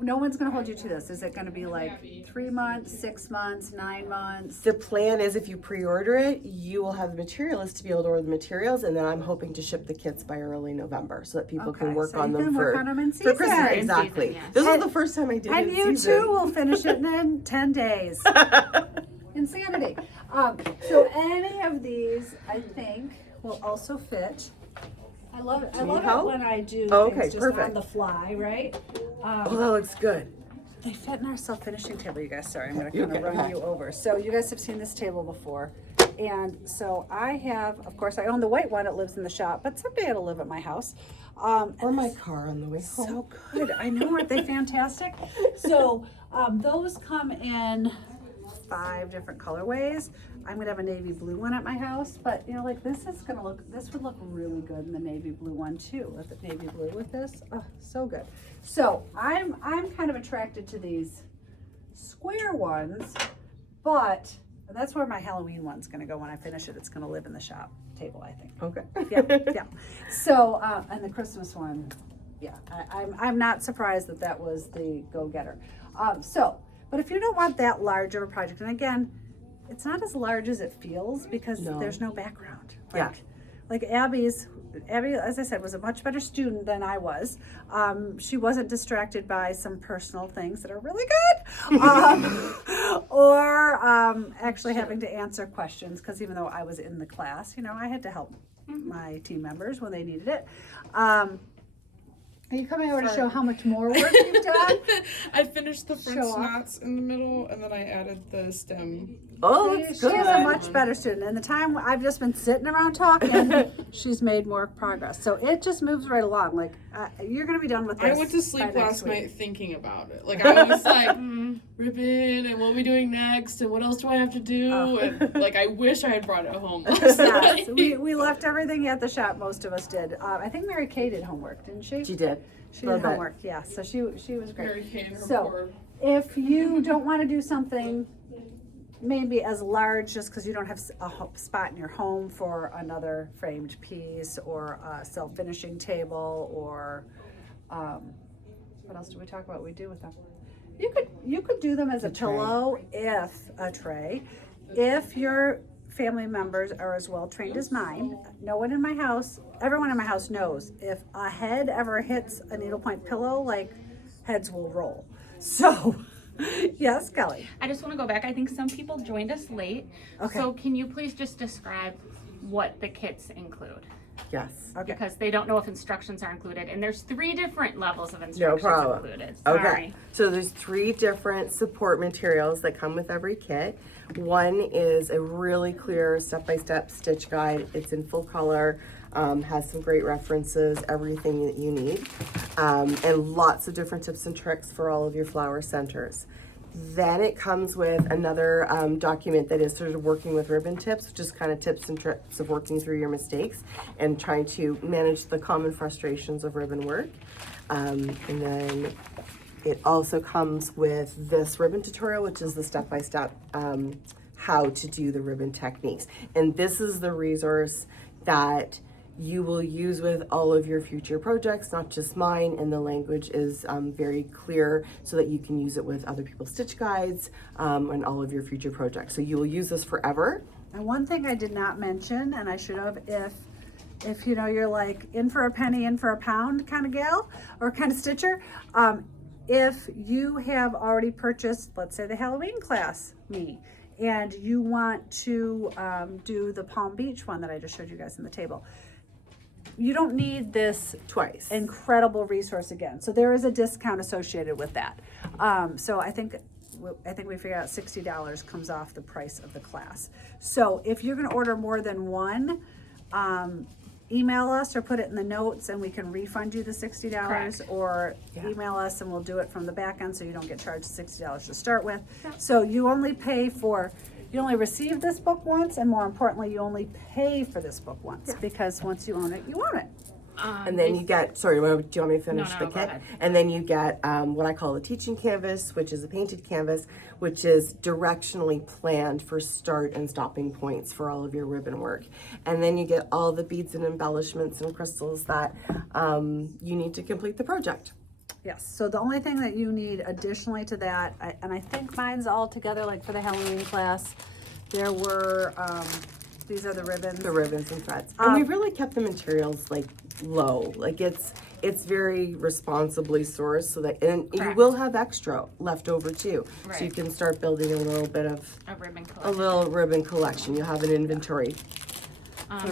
No one's gonna hold you to this. Is it gonna be like 3 months, 6 months, 9 months? The plan is if you pre-order it, you will have the material list to be able to order the materials, and then I'm hoping to ship the kits by early November so that people Okay, can work so on you them can work for, on them in for season. Christmas. In Exactly. season, yes. This was the first time I did it And in you season. too will finish it in 10 days. Insanity. So any of these, I think, will also fit. I love it. I love it help? when I do Oh, things okay, just perfect. on the fly, right? Oh, that looks good. They fit in our self-finishing table, you guys. Sorry, I'm going to kind of Okay. run you over. So you guys have seen this table before. And so I have, of course, I own the white one. It lives in the shop, but someday it'll live at my house. Or my car on the way home. So good. I know, aren't they fantastic? So those come in 5 different colorways. I'm gonna have a navy blue one at my house, but like this would look really good in the navy blue one too. With the navy blue with this, oh, so good. So I'm kind of attracted to these square ones, but that's where my Halloween one's gonna go when I finish it. It's gonna live in the shop table, I think. Okay. Yeah. So, and the Christmas one, yeah, I'm not surprised that was the go-getter. But if you don't want that large of a project, and again, it's not as large as it feels because No. there's no background. Yeah. Like Abby, as I said, was a much better student than I was. She wasn't distracted by some personal things that are really good, or actually having to answer questions. Because even though I was in the class, I had to help my team members when they needed it. Are you coming over to show how much more work you've done? I finished the front Show off. knots in the middle, and then I added the stem. Oh, See, that's she's good. a much better student. In the time I've just been sitting around talking, she's made more progress. So it just moves right along. Like you're gonna be done with this. I went to sleep by next last week. night thinking about it. Like I was like, ribbon, and what are we doing next, and what else do I have to do? And like I wish I had brought it home last Yes, night. we left everything at the shop. Most of us did. I think Mary Kay did homework, didn't she? She did. She Love did that. homework. Yeah. So she was great. Mary Kay and her So- poor. If you don't want to do something maybe as large just because you don't have a spot in your home for another framed piece or a self-finishing table or what else do we talk about we do with them? You could do them as a pillow if a tray. If you're family members are as well trained as mine. No one in my house, everyone in my house knows if a head ever hits a needlepoint pillow, like heads will roll. So, yes, Kelly. I just want to go back. I think some people joined us late. Okay. So can you please just describe what the kits include? Yes. Okay. Because they don't know if instructions are included. And there's 3 different levels of instructions problem. included. Okay. Sorry. So there's 3 different support materials that come with every kit. One is a really clear step-by-step stitch guide. It's in full color, has some great references, everything that you need, and lots of different tips and tricks for all of your flower centers. Then it comes with another document that is sort of working with ribbon tips, just kind of tips and tricks of working through your mistakes and trying to manage the common frustrations of ribbon work. And then it also comes with this ribbon tutorial, which is the step-by-step how to do the ribbon techniques. And this is the resource that you will use with all of your future projects, not just mine, and the language is very clear so that you can use it with other people's stitch guides and all of your future projects. So you will use this forever. And one thing I did not mention, and I should have, if you know you're like in for a penny, in for a pound kind of gal or kind of stitcher, if you have already purchased, let's say the Halloween class, and you want to do the Palm Beach one that I just showed you guys in the table, you don't need this Twice. incredible resource again. So there is a discount associated with that. So I think we figured out $60 comes off the price of the class. So if you're going to order more than one, email us or put it in the notes and we can refund you the $60. Correct. Or email us and we'll do it from the back end so you don't get charged $60 to start with. So you only receive this book once, and more importantly, you only pay for this book once, because once you own it, you own it. And then you get, sorry, do you want me to finish No, the go kit? ahead. And then you get what I call a teaching canvas, which is a painted canvas, which is directionally planned for start and stopping points for all of your ribbon work. And then you get all the beads and embellishments and crystals that you need to complete the project. Yes, so the only thing that you need additionally to that, and I think mine's all together, like for the Halloween class, there were, these are the ribbons. The ribbons and threads. And we really kept the materials like low. Like it's very responsibly sourced so that, and you Correct. will have extra left over too. So you Right. can start building a little bit of A ribbon a collection. little ribbon collection. You'll have an inventory.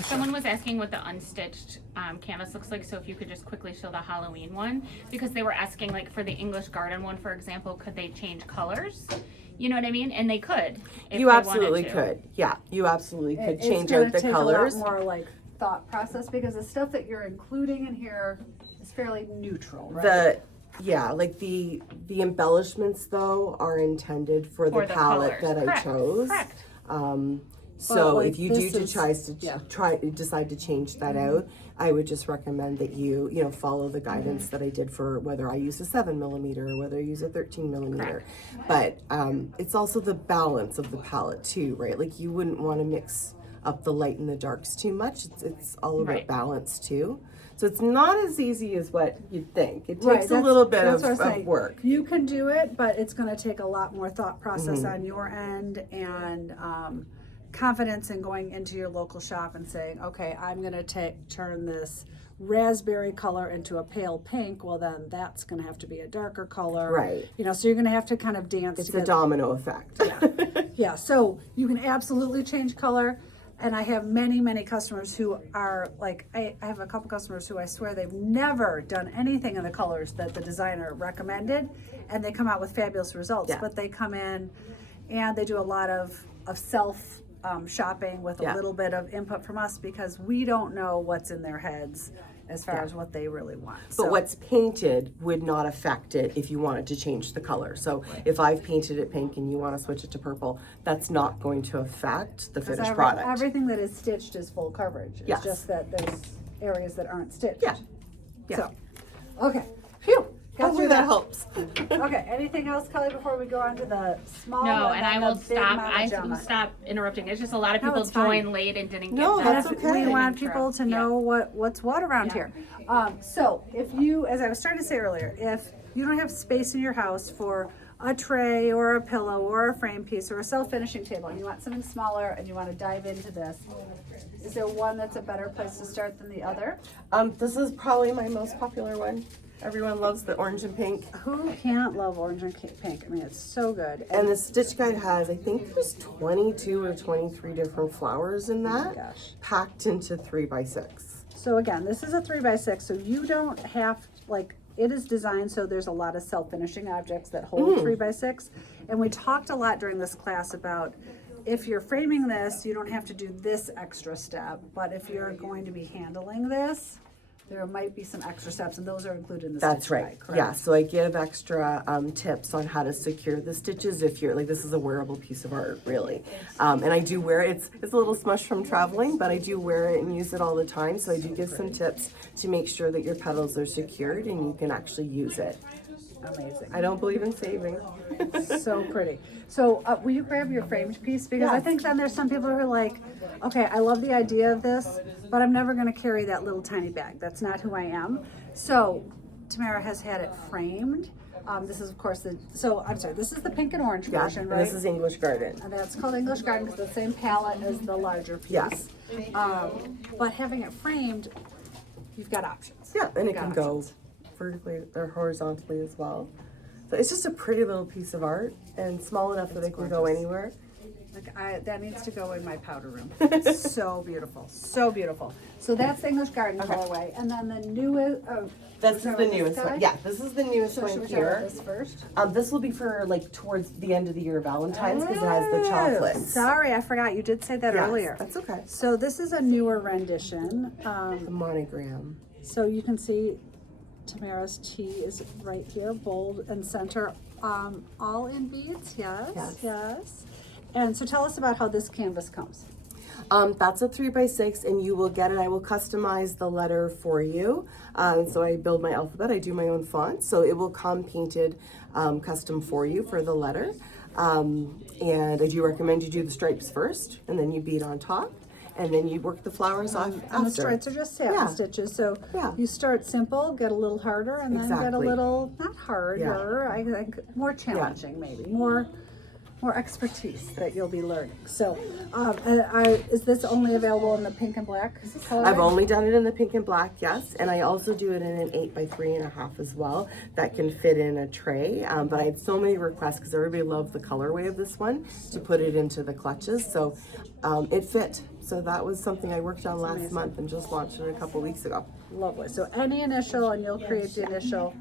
Someone was asking what the unstitched canvas looks like, so if you could just quickly show the Halloween one, because they were asking, like, for the English garden one, for example, could they change colors? You know what I mean? And they could. If You they absolutely wanted to. could. Yeah, you absolutely could It's change gonna out the take colors. a lot more like thought process, because the stuff that you're including in here is fairly neutral, right? Like the embellishments though are intended for the For the palette colors. that I Correct. chose. Correct. So like if you do this is- decide to change that out, I would just recommend that you follow the guidance that I did for whether I use a 7mm or whether I use a 13mm. But it's also the balance of the palette too, right? Like you wouldn't want to mix up the light and the darks too much. It's all about Right. balance too. So it's not as easy as what you'd think. It Right, takes a little bit that's what I'm of saying. work. You can do it, but it's gonna take a lot more thought process on your end, and confidence in going into your local shop and saying, okay, I'm gonna turn this raspberry color into a pale pink. Well, then that's gonna have to be a darker color. Right. So you're gonna have to kind of dance It's a together. domino effect. Yeah, so you can absolutely change color. And I have many customers who are like, I have a couple customers who I swear they've never done anything in the colors that the designer recommended, and they come out with fabulous results. Yeah. But they come in and they do a lot of self shopping with a little bit of input from us, because we don't know what's in their heads as far as what they really want. But what's painted would not affect it if you wanted to change the color. So if I've painted it pink and you want to switch it to purple, that's not going to affect the finished product. Everything that is stitched is full coverage. It's Yes. just that there's areas that aren't stitched. Yeah. Yeah. So, okay. Phew. Got Hopefully through that helps. Okay. Anything else, Kelly, before we go on to the small No, one and I then will the big stop. Mama I Jama? will stop interrupting. It's just a lot of No, people it's fine. join late and didn't No, get that's that. okay. We want intro. people to Yeah. know what's what around here. So if you, as I was starting to say earlier, if you don't have space in your house for a tray or a pillow or a frame piece or a self-finishing table and you want something smaller and you want to dive into this, is there one that's a better place to start than the other? This is probably my most popular one. Everyone loves the orange and pink. Who can't love orange and pink? I mean, it's so good. And the stitch guide has, I think there's 22 or 23 different flowers in that, gosh. packed into 3x6. So again, this is a 3x6, so you don't have, like, it is designed so there's a lot of self-finishing objects that hold 3x6. And we talked a lot during this class about if you're framing this, you don't have to do this extra step, but if you're going to be handling this, there might be some extra steps, and those are included in the That's stitch right. guide, correct? Yeah, so I give extra tips on how to secure the stitches if you're like, this is a wearable piece of art, really. And I do wear it. It's a little smush from traveling, but I do wear it and use it all the time. So I do give some tips to make sure that your petals are secured and you can actually use it. Amazing. I don't believe in saving. So pretty. So will you grab your framed piece? Because I Yes. think then there's some people who are like, okay, I love the idea of this, but I'm never going to carry that little tiny bag. That's not who I am. So Tamara has had it framed. This is, of course, this is the pink and orange Yeah, version, and right? this is English Garden. And that's called English Garden because it's the same palette as the larger piece. Yes. But having it framed, you've got options. Yeah, and it You've got can go options. vertically or horizontally as well. So it's just a pretty little piece of art and small enough that it can go anywhere. Like that needs to go in my powder room. So beautiful, so beautiful. So that's the English Garden colorway, and then the newest. This is the newest one. Yeah, this is the newest So should one we talk about here. this first? This will be for like towards the end of the year, Valentine's, because it has the chocolates. Sorry, I forgot. You did say that Yes, earlier. that's okay. So this is a newer rendition. The monogram. So you can see Tamara's T is right here, bold and center, all in beads. Yes, yes. And so tell us about how this canvas comes. That's a 3x6, and you will get it. I will customize the letter for you. So I build my alphabet. I do my own font, so it will come painted custom for you for the letter. And I do recommend you do the stripes first, and then you bead on top, and then you work the flowers off And after. the stripes are just satin Yeah. stitches. So Yeah. you start simple, get a little harder, and then get a Exactly. little, not harder, I think more challenging maybe, more expertise that you'll be learning. So is this only available in the pink and black color? I've only done it in the pink and black, yes, and I also do it in an 8x3.5 as well. That can fit in a tray, but I had so many requests because everybody loved the colorway of this one to put it into the clutches, so it fit. So that was something I worked on last month and just launched it a couple weeks ago. Lovely. So any initial, and you'll create the initial,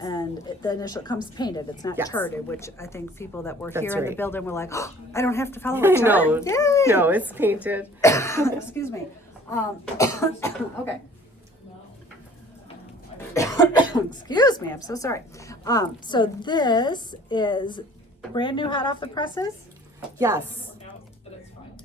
and the initial comes painted. It's not Yes. charted, which I think people that were That's here in the right. building were like, oh, I don't have to follow a No, chart. Yay! no, it's painted. Excuse me. Okay. Excuse me. I'm so sorry. So this is brand new, hot off the presses, Yes,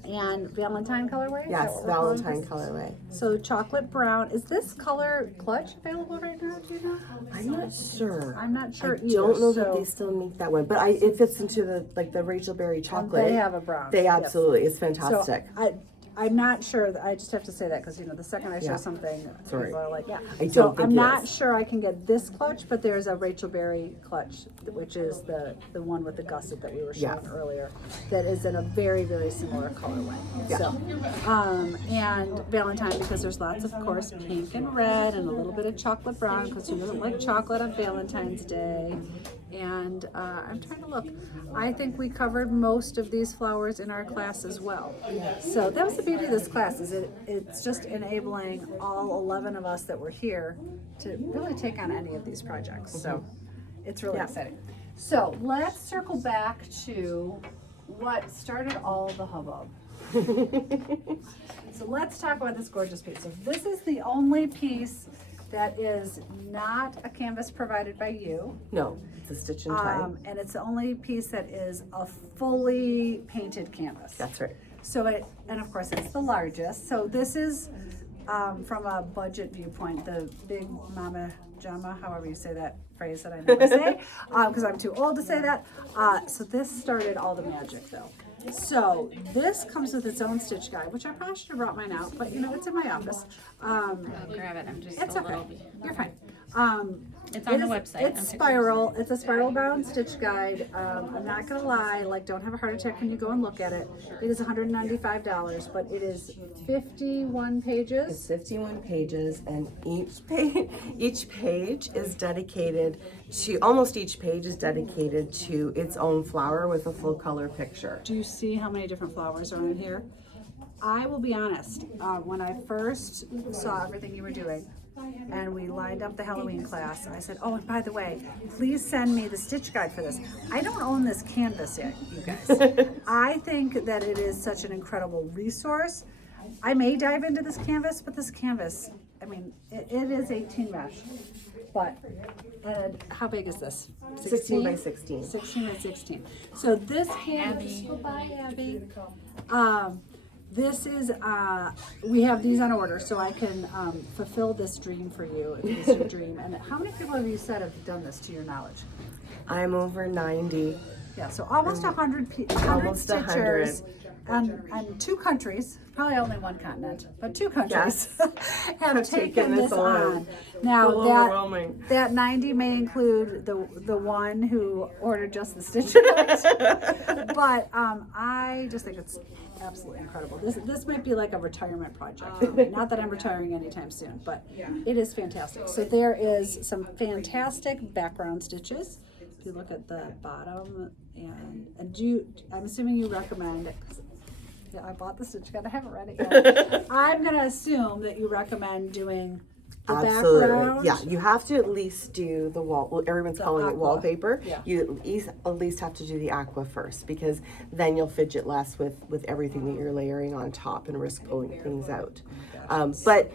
and Valentine colorway. Is that yes, what we're calling Valentine this? colorway. So chocolate brown. Is this color clutch available right now? Do you know? I'm not sure. I'm not sure I either. don't know that so they still make that one, but it fits into the Rachel Berry chocolate. they have a brown. They yes. absolutely, it's So fantastic. I'm not sure. I just have to say that because the second I show Yeah. something, Sorry. people are like, yeah. I So don't think I'm it not is. sure I can get this clutch, but there's a Rachel Berry clutch, which is the one with the gusset that we were showing Yeah. earlier, that is in a very, very similar colorway. Yeah. So, and Valentine, because there's lots, of course, pink and red and a little bit of chocolate brown, because who doesn't like chocolate on Valentine's Day? And I'm trying to look. I think we covered most of these flowers in our class as well. So that was the beauty of this class, is it's just enabling all 11 of us that were here to really take on any of these projects. So it's really exciting. So let's circle back to what started all the hubbub. So let's talk about this gorgeous piece. So this is the only piece that is not a canvas provided by you. No, it's a stitch and tie. And it's the only piece that is a fully painted canvas. That's right. So and of course it's the largest. So this is from a budget viewpoint, the big mama jama, however you say that phrase that I never say, because I'm too old to say that. So this started all the magic though. So this comes with its own stitch guide, which I probably should have brought mine out, but it's in my office. I'll grab it. I'm just It's a okay. little. You're fine. It's on the website. It's spiral. It's a spiral bound stitch guide. I'm not gonna lie, like, don't have a heart attack when you go and look at it. It is $195, but it is 51 It's pages. 51 pages, and each page is dedicated to, almost each page is dedicated to its own flower with a full color picture. Do you see how many different flowers are in here? I will be honest, when I first saw everything you were doing, and we lined up the Halloween class, I said, oh, and by the way, please send me the stitch guide for this. I don't own this canvas yet, you guys. I think that it is such an incredible resource. I may dive into this canvas, but this canvas, I mean, it is 18 mesh. But, and how big is this? 16 by 16. 16 by 16. So this canvas, oh, bye, Abby. This is, we have these on order, so I can fulfill this dream for you, if it's your dream. And how many people have you said have done this, to your knowledge? I'm over 90. Yeah, so almost 100 Almost 100. stitchers, and 2 countries, probably only one continent, but 2 countries have taken this on. Now Overwhelming. that 90 may include the one who ordered just the stitch guides, but I just think it's absolutely incredible. This might be like a retirement project for me. Not that I'm retiring anytime soon, but it is fantastic. So there is some fantastic background stitches. If you look at the bottom, and I'm assuming you recommend it. Yeah, I bought the stitch guide. I haven't read it yet. I'm gonna assume that you recommend doing the Absolutely. background. Yeah, you have to at least do the wall. Well, everyone's calling it aqua. wallpaper. Yeah. You at least have to do the aqua first, because then you'll fidget less with everything that you're layering on top and risk pulling things out. But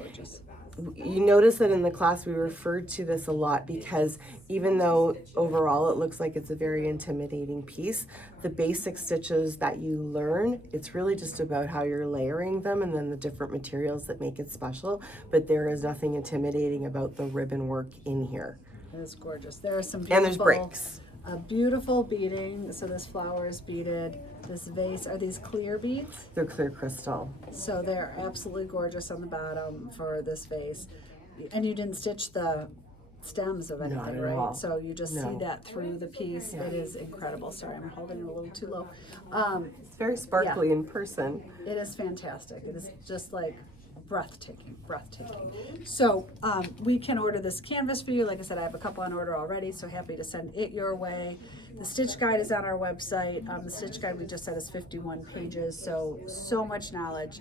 you notice that in the class we referred to this a lot, because even though overall it looks like it's a very intimidating piece, the basic stitches that you learn, it's really just about how you're layering them and then the different materials that make it special. But there is nothing intimidating about the ribbon work in here. It is gorgeous. There are some beautiful, And there's breaks. A beautiful beading. So this flower is beaded. This vase, are these clear beads? They're clear crystal. So they're absolutely gorgeous on the bottom for this vase. And you didn't stitch the stems of anything, Not at right? all. So you just see No. that through the piece. It is incredible. Sorry, I'm holding it a little too low. It's very sparkly in person. It is fantastic. It is just like breathtaking. So we can order this canvas for you. Like I said, I have a couple on order already, so happy to send it your way. The stitch guide is on our website. The stitch guide we just said is 51 pages, so much knowledge.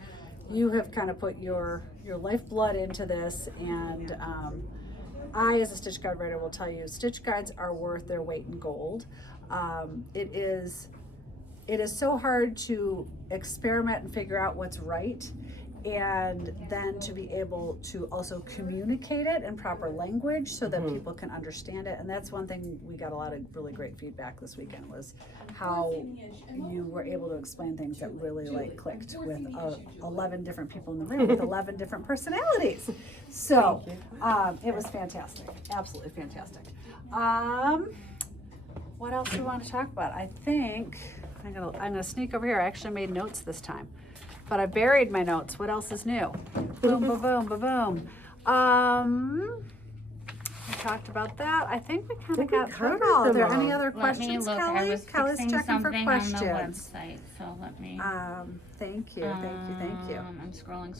You have kind of put your lifeblood into this, and I, as a stitch guide writer, will tell you stitch guides are worth their weight in gold. It is so hard to experiment and figure out what's right, and then to be able to also communicate it in proper language so that people can understand it. And that's one thing we got a lot of really great feedback this weekend, was how you were able to explain things that really like clicked with 11 different people in the room with 11 different personalities. So it was fantastic, absolutely fantastic. What else do we want to talk about? I think I'm gonna sneak over here. I actually made notes this time, but I buried my notes. What else is new? Boom, boom, boom, boom, boom. We talked about that. I think we kind of got through it all. Are there any other Let me questions, look. I Kelly? was Kelly's fixing checking for something on questions. the website, so let me. Thank you. I'm scrolling.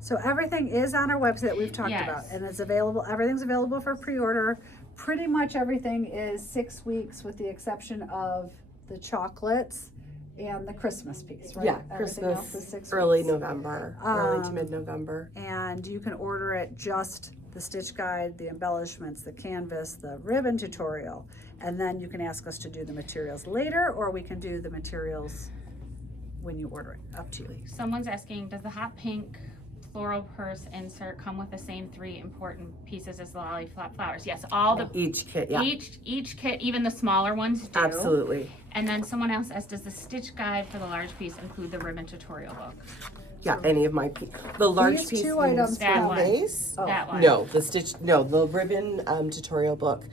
So everything is on our website that we've talked Yes. about, and it's available. Everything's available for pre-order. Pretty much everything is 6 weeks, with the exception of the chocolates and the Christmas piece, right? Yeah, Everything else is Christmas, 6 early weeks. November, early to mid-November. And you can order it just the stitch guide, the embellishments, the canvas, the ribbon tutorial, and then you can ask us to do the materials later, or we can do the materials when you order it. Up to you. Someone's asking, does the hot pink floral purse insert come with the same 3 important pieces as the lolly flowers? Yes, all the Each kit, yeah. each kit, even the smaller ones do. Absolutely. And then someone else asked, does the stitch guide for the large piece include the ribbon tutorial book? Yeah, any of my the large These piece two in items That the one. vase. That one. No, the ribbon tutorial book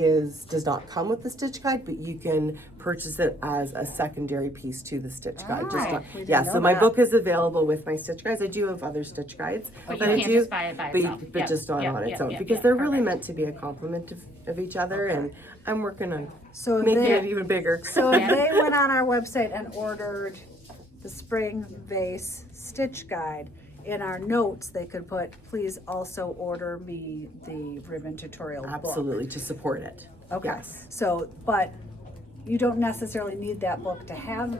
does not come with the stitch guide, but you can purchase it as a secondary piece to the stitch guide. We didn't Yeah, know so my that. book is available with my stitch guides. I do have other stitch guides But that you I can't do, just buy it by but, itself. but Yeah, just not yeah, on its yeah, own yeah, because yeah, they're really perfect. meant to be a complement of each other, and I'm working on So making they, it even bigger. so if they went on our website and ordered the spring vase stitch guide, in our notes they could put, please also order me the ribbon tutorial book. Absolutely, to support it. Okay. Yes. So, but you don't necessarily need that book to have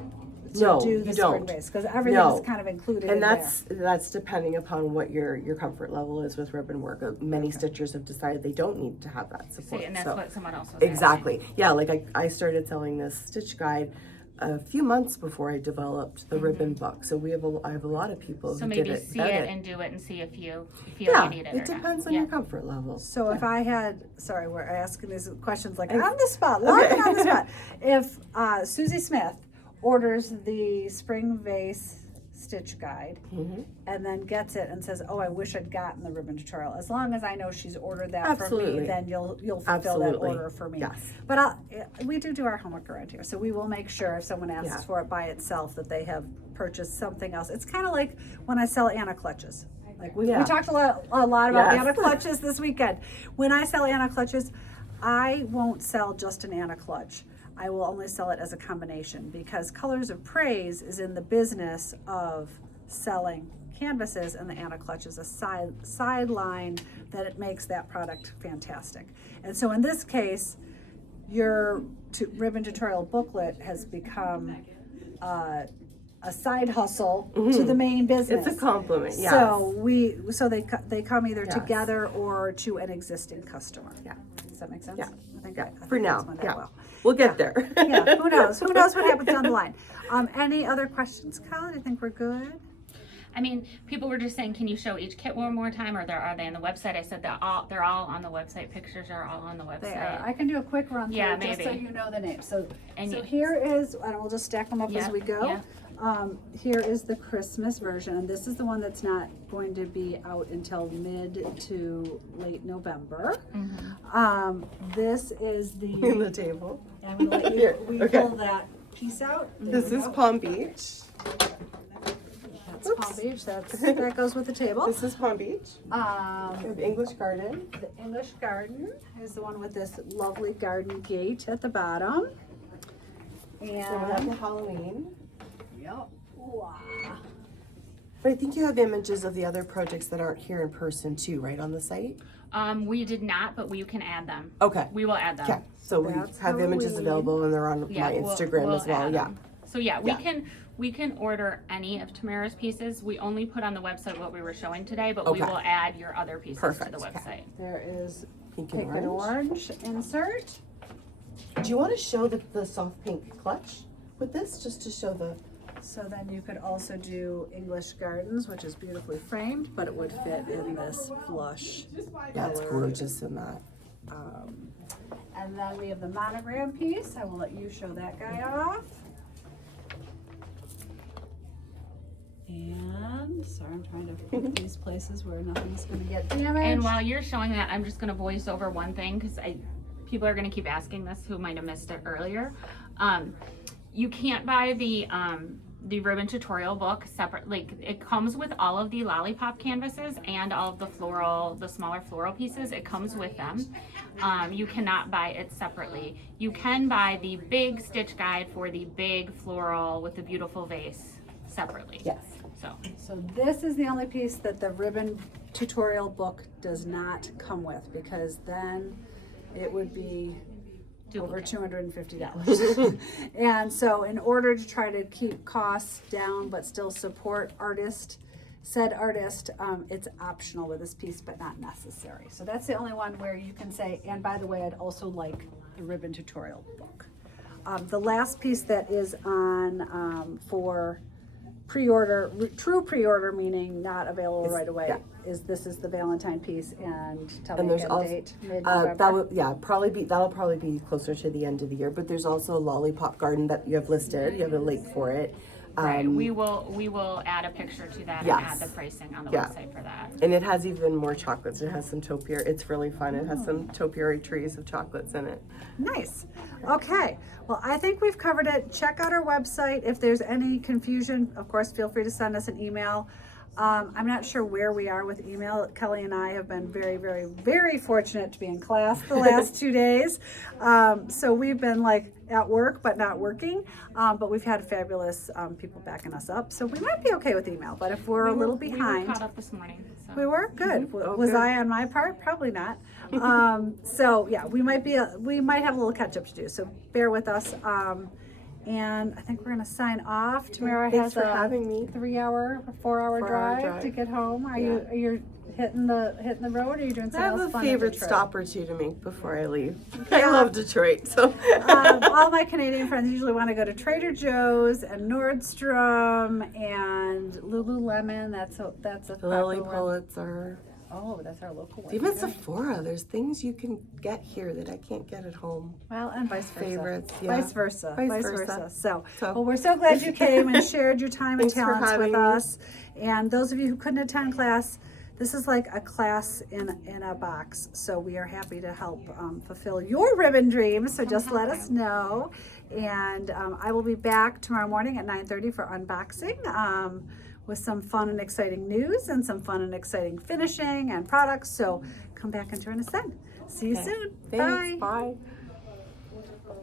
to No, do you the spring don't. vase because everything's No. kind of included in And there. that's depending upon what your comfort level is with ribbon work. Many stitchers have decided they don't need to have that support. See, and that's so. what someone else was Exactly. Yeah, like I started selling this stitch guide a few months before I developed the ribbon book. So I have a lot of people asking. So who maybe did it. see edit. it and do it and see if you feel Yeah, you need it it or not. depends on Yeah. your comfort level. So if I had, sorry, we're asking these questions like on the spot, live Okay. on the spot. If Susie Smith orders the spring vase stitch guide Mm-hmm. and then gets it and says, "Oh, I wish I'd gotten the ribbon tutorial," as long as I know she's ordered that for Absolutely. me, then you'll fulfill Absolutely. that order for me. Yes. But we do our homework around here, so we will make sure if someone asks Yeah. for it by itself that they have purchased something else. It's kind of like when I sell Anna clutches. Like we Yeah. talked a lot about Yes. Anna clutches this weekend. When I sell Anna clutches, I won't sell just an Anna clutch. I will only sell it as a combination because Colors of Praise is in the business of selling canvases, and the Anna clutch is a sideline that it makes that product fantastic. And so in this case, your ribbon tutorial booklet has become a side hustle to the main business. It's a compliment. Yes. So they come either Yes. together or to an existing customer. Yeah. Does that make sense? Yeah. I think Yeah. I think For now. that's one that Yeah. well. We'll get there. Yeah. Who knows? Who knows what happens down the line? Any other questions, Colin? I think we're good. I mean, people were just saying, can you show each kit one more time, or are they on the website? I said they're all on the website. Pictures are all on the website. They are. I can do a quick run through Yeah, just so maybe. you know the name. So And you- here is, and we'll just stack them up as Yeah, we go. yeah. Here is the Christmas version, and this is the one that's not going to be out until mid to late November. This is In the table. I'm gonna let you Here, okay. pull that piece out. There This we is go. Palm Beach. That's Palm Beach. That goes with the table. This is Palm Beach. We have English Garden. The English Garden is the one with this lovely garden gate at the bottom. Then we have And the Halloween. yep. Wow. But I think you have images of the other projects that aren't here in person too, right, on the site? We did not, but we can add them. Okay. We will add them. Okay. So we That's have images Halloween. available and they're on Yeah, my Instagram we'll as well. add Yeah. them. So yeah, Yeah. we can order any of Tamara's pieces. We only put on the website what we were showing today, but we Okay. will add your other pieces Perfect, to the okay. website. There is Pink pink and orange insert. Do you want to show the soft pink clutch with this, just to show the? So then you could also do English Gardens, which is beautifully framed, but it would fit in this flush. Yeah, it's color. gorgeous in that. And then we have the monogram piece. I will let you show that guy off. And sorry, I'm trying to put these places where nothing's going to get damaged. And while you're showing that, I'm just gonna voice over one thing because people are gonna keep asking this who might have missed it earlier. You can't buy the ribbon tutorial book separate. Like it comes with all of the lollipop canvases and all of the smaller floral pieces. It comes with them. You cannot buy it separately. You can buy the big stitch guide for the big floral with the beautiful vase separately. Yes. So this is the only piece that the ribbon tutorial book does not come with, because then it would be over $250. And so in order to try to keep costs down but still support said artist, it's optional with this piece but not necessary. So that's the only one where you can say, and by the way, I'd also like the ribbon tutorial book. The last piece that is on for pre-order, true pre-order, meaning not available right away, yeah. this is the Valentine piece, and tell And me there's again, also date, mid-November. that'll probably be closer to the end of the year. But there's also a lollipop garden that you have listed. You have a link for it. Right. We will add a picture to that Yes. and add the pricing on the Yeah. website for that. And it has even more chocolates. It has some topiary. It's really fun. It has some topiary trees of chocolates in it. Nice. Okay. Well, I think we've covered it. Check out our website. If there's any confusion, of course, feel free to send us an email. I'm not sure where we are with email. Kelly and I have been very, very, very fortunate to be in class the last 2 days. So we've been like at work, but not working. But we've had fabulous people backing us up. So we might be okay with email. But if we're a little behind. We were caught up this morning. So. We were good. Was good. I on my part? Probably not. So yeah, we might have a little catch up to do. So bear with us. And I think we're gonna sign off. Tamara Thanks has for a having me. 4-hour drive to get home. Are you hitting the road? Or are you doing something I have else a fun in favorite Detroit? stop or two to make before I leave. Yeah. I love Detroit, so. All my Canadian friends usually want to go to Trader Joe's and Nordstrom and Lululemon. That's a Lily popular one. Pulitzer. Oh, that's our local one. Even Okay. Sephora. There's things you can get here that I can't get at home. Well, and vice versa. Favorites, yeah. Vice versa. Vice versa. So, So- well, we're so glad you came and shared your time and Thanks for talents having with me. us. And those of you who couldn't attend class, this is like a class in a box. So we are happy to help fulfill your ribbon dreams. So just let us know. And I will be back tomorrow morning at 9:30 for unboxing. With some fun and exciting news and some fun and exciting finishing and products. So come back and join us then. See you soon. Thanks. Bye. Bye.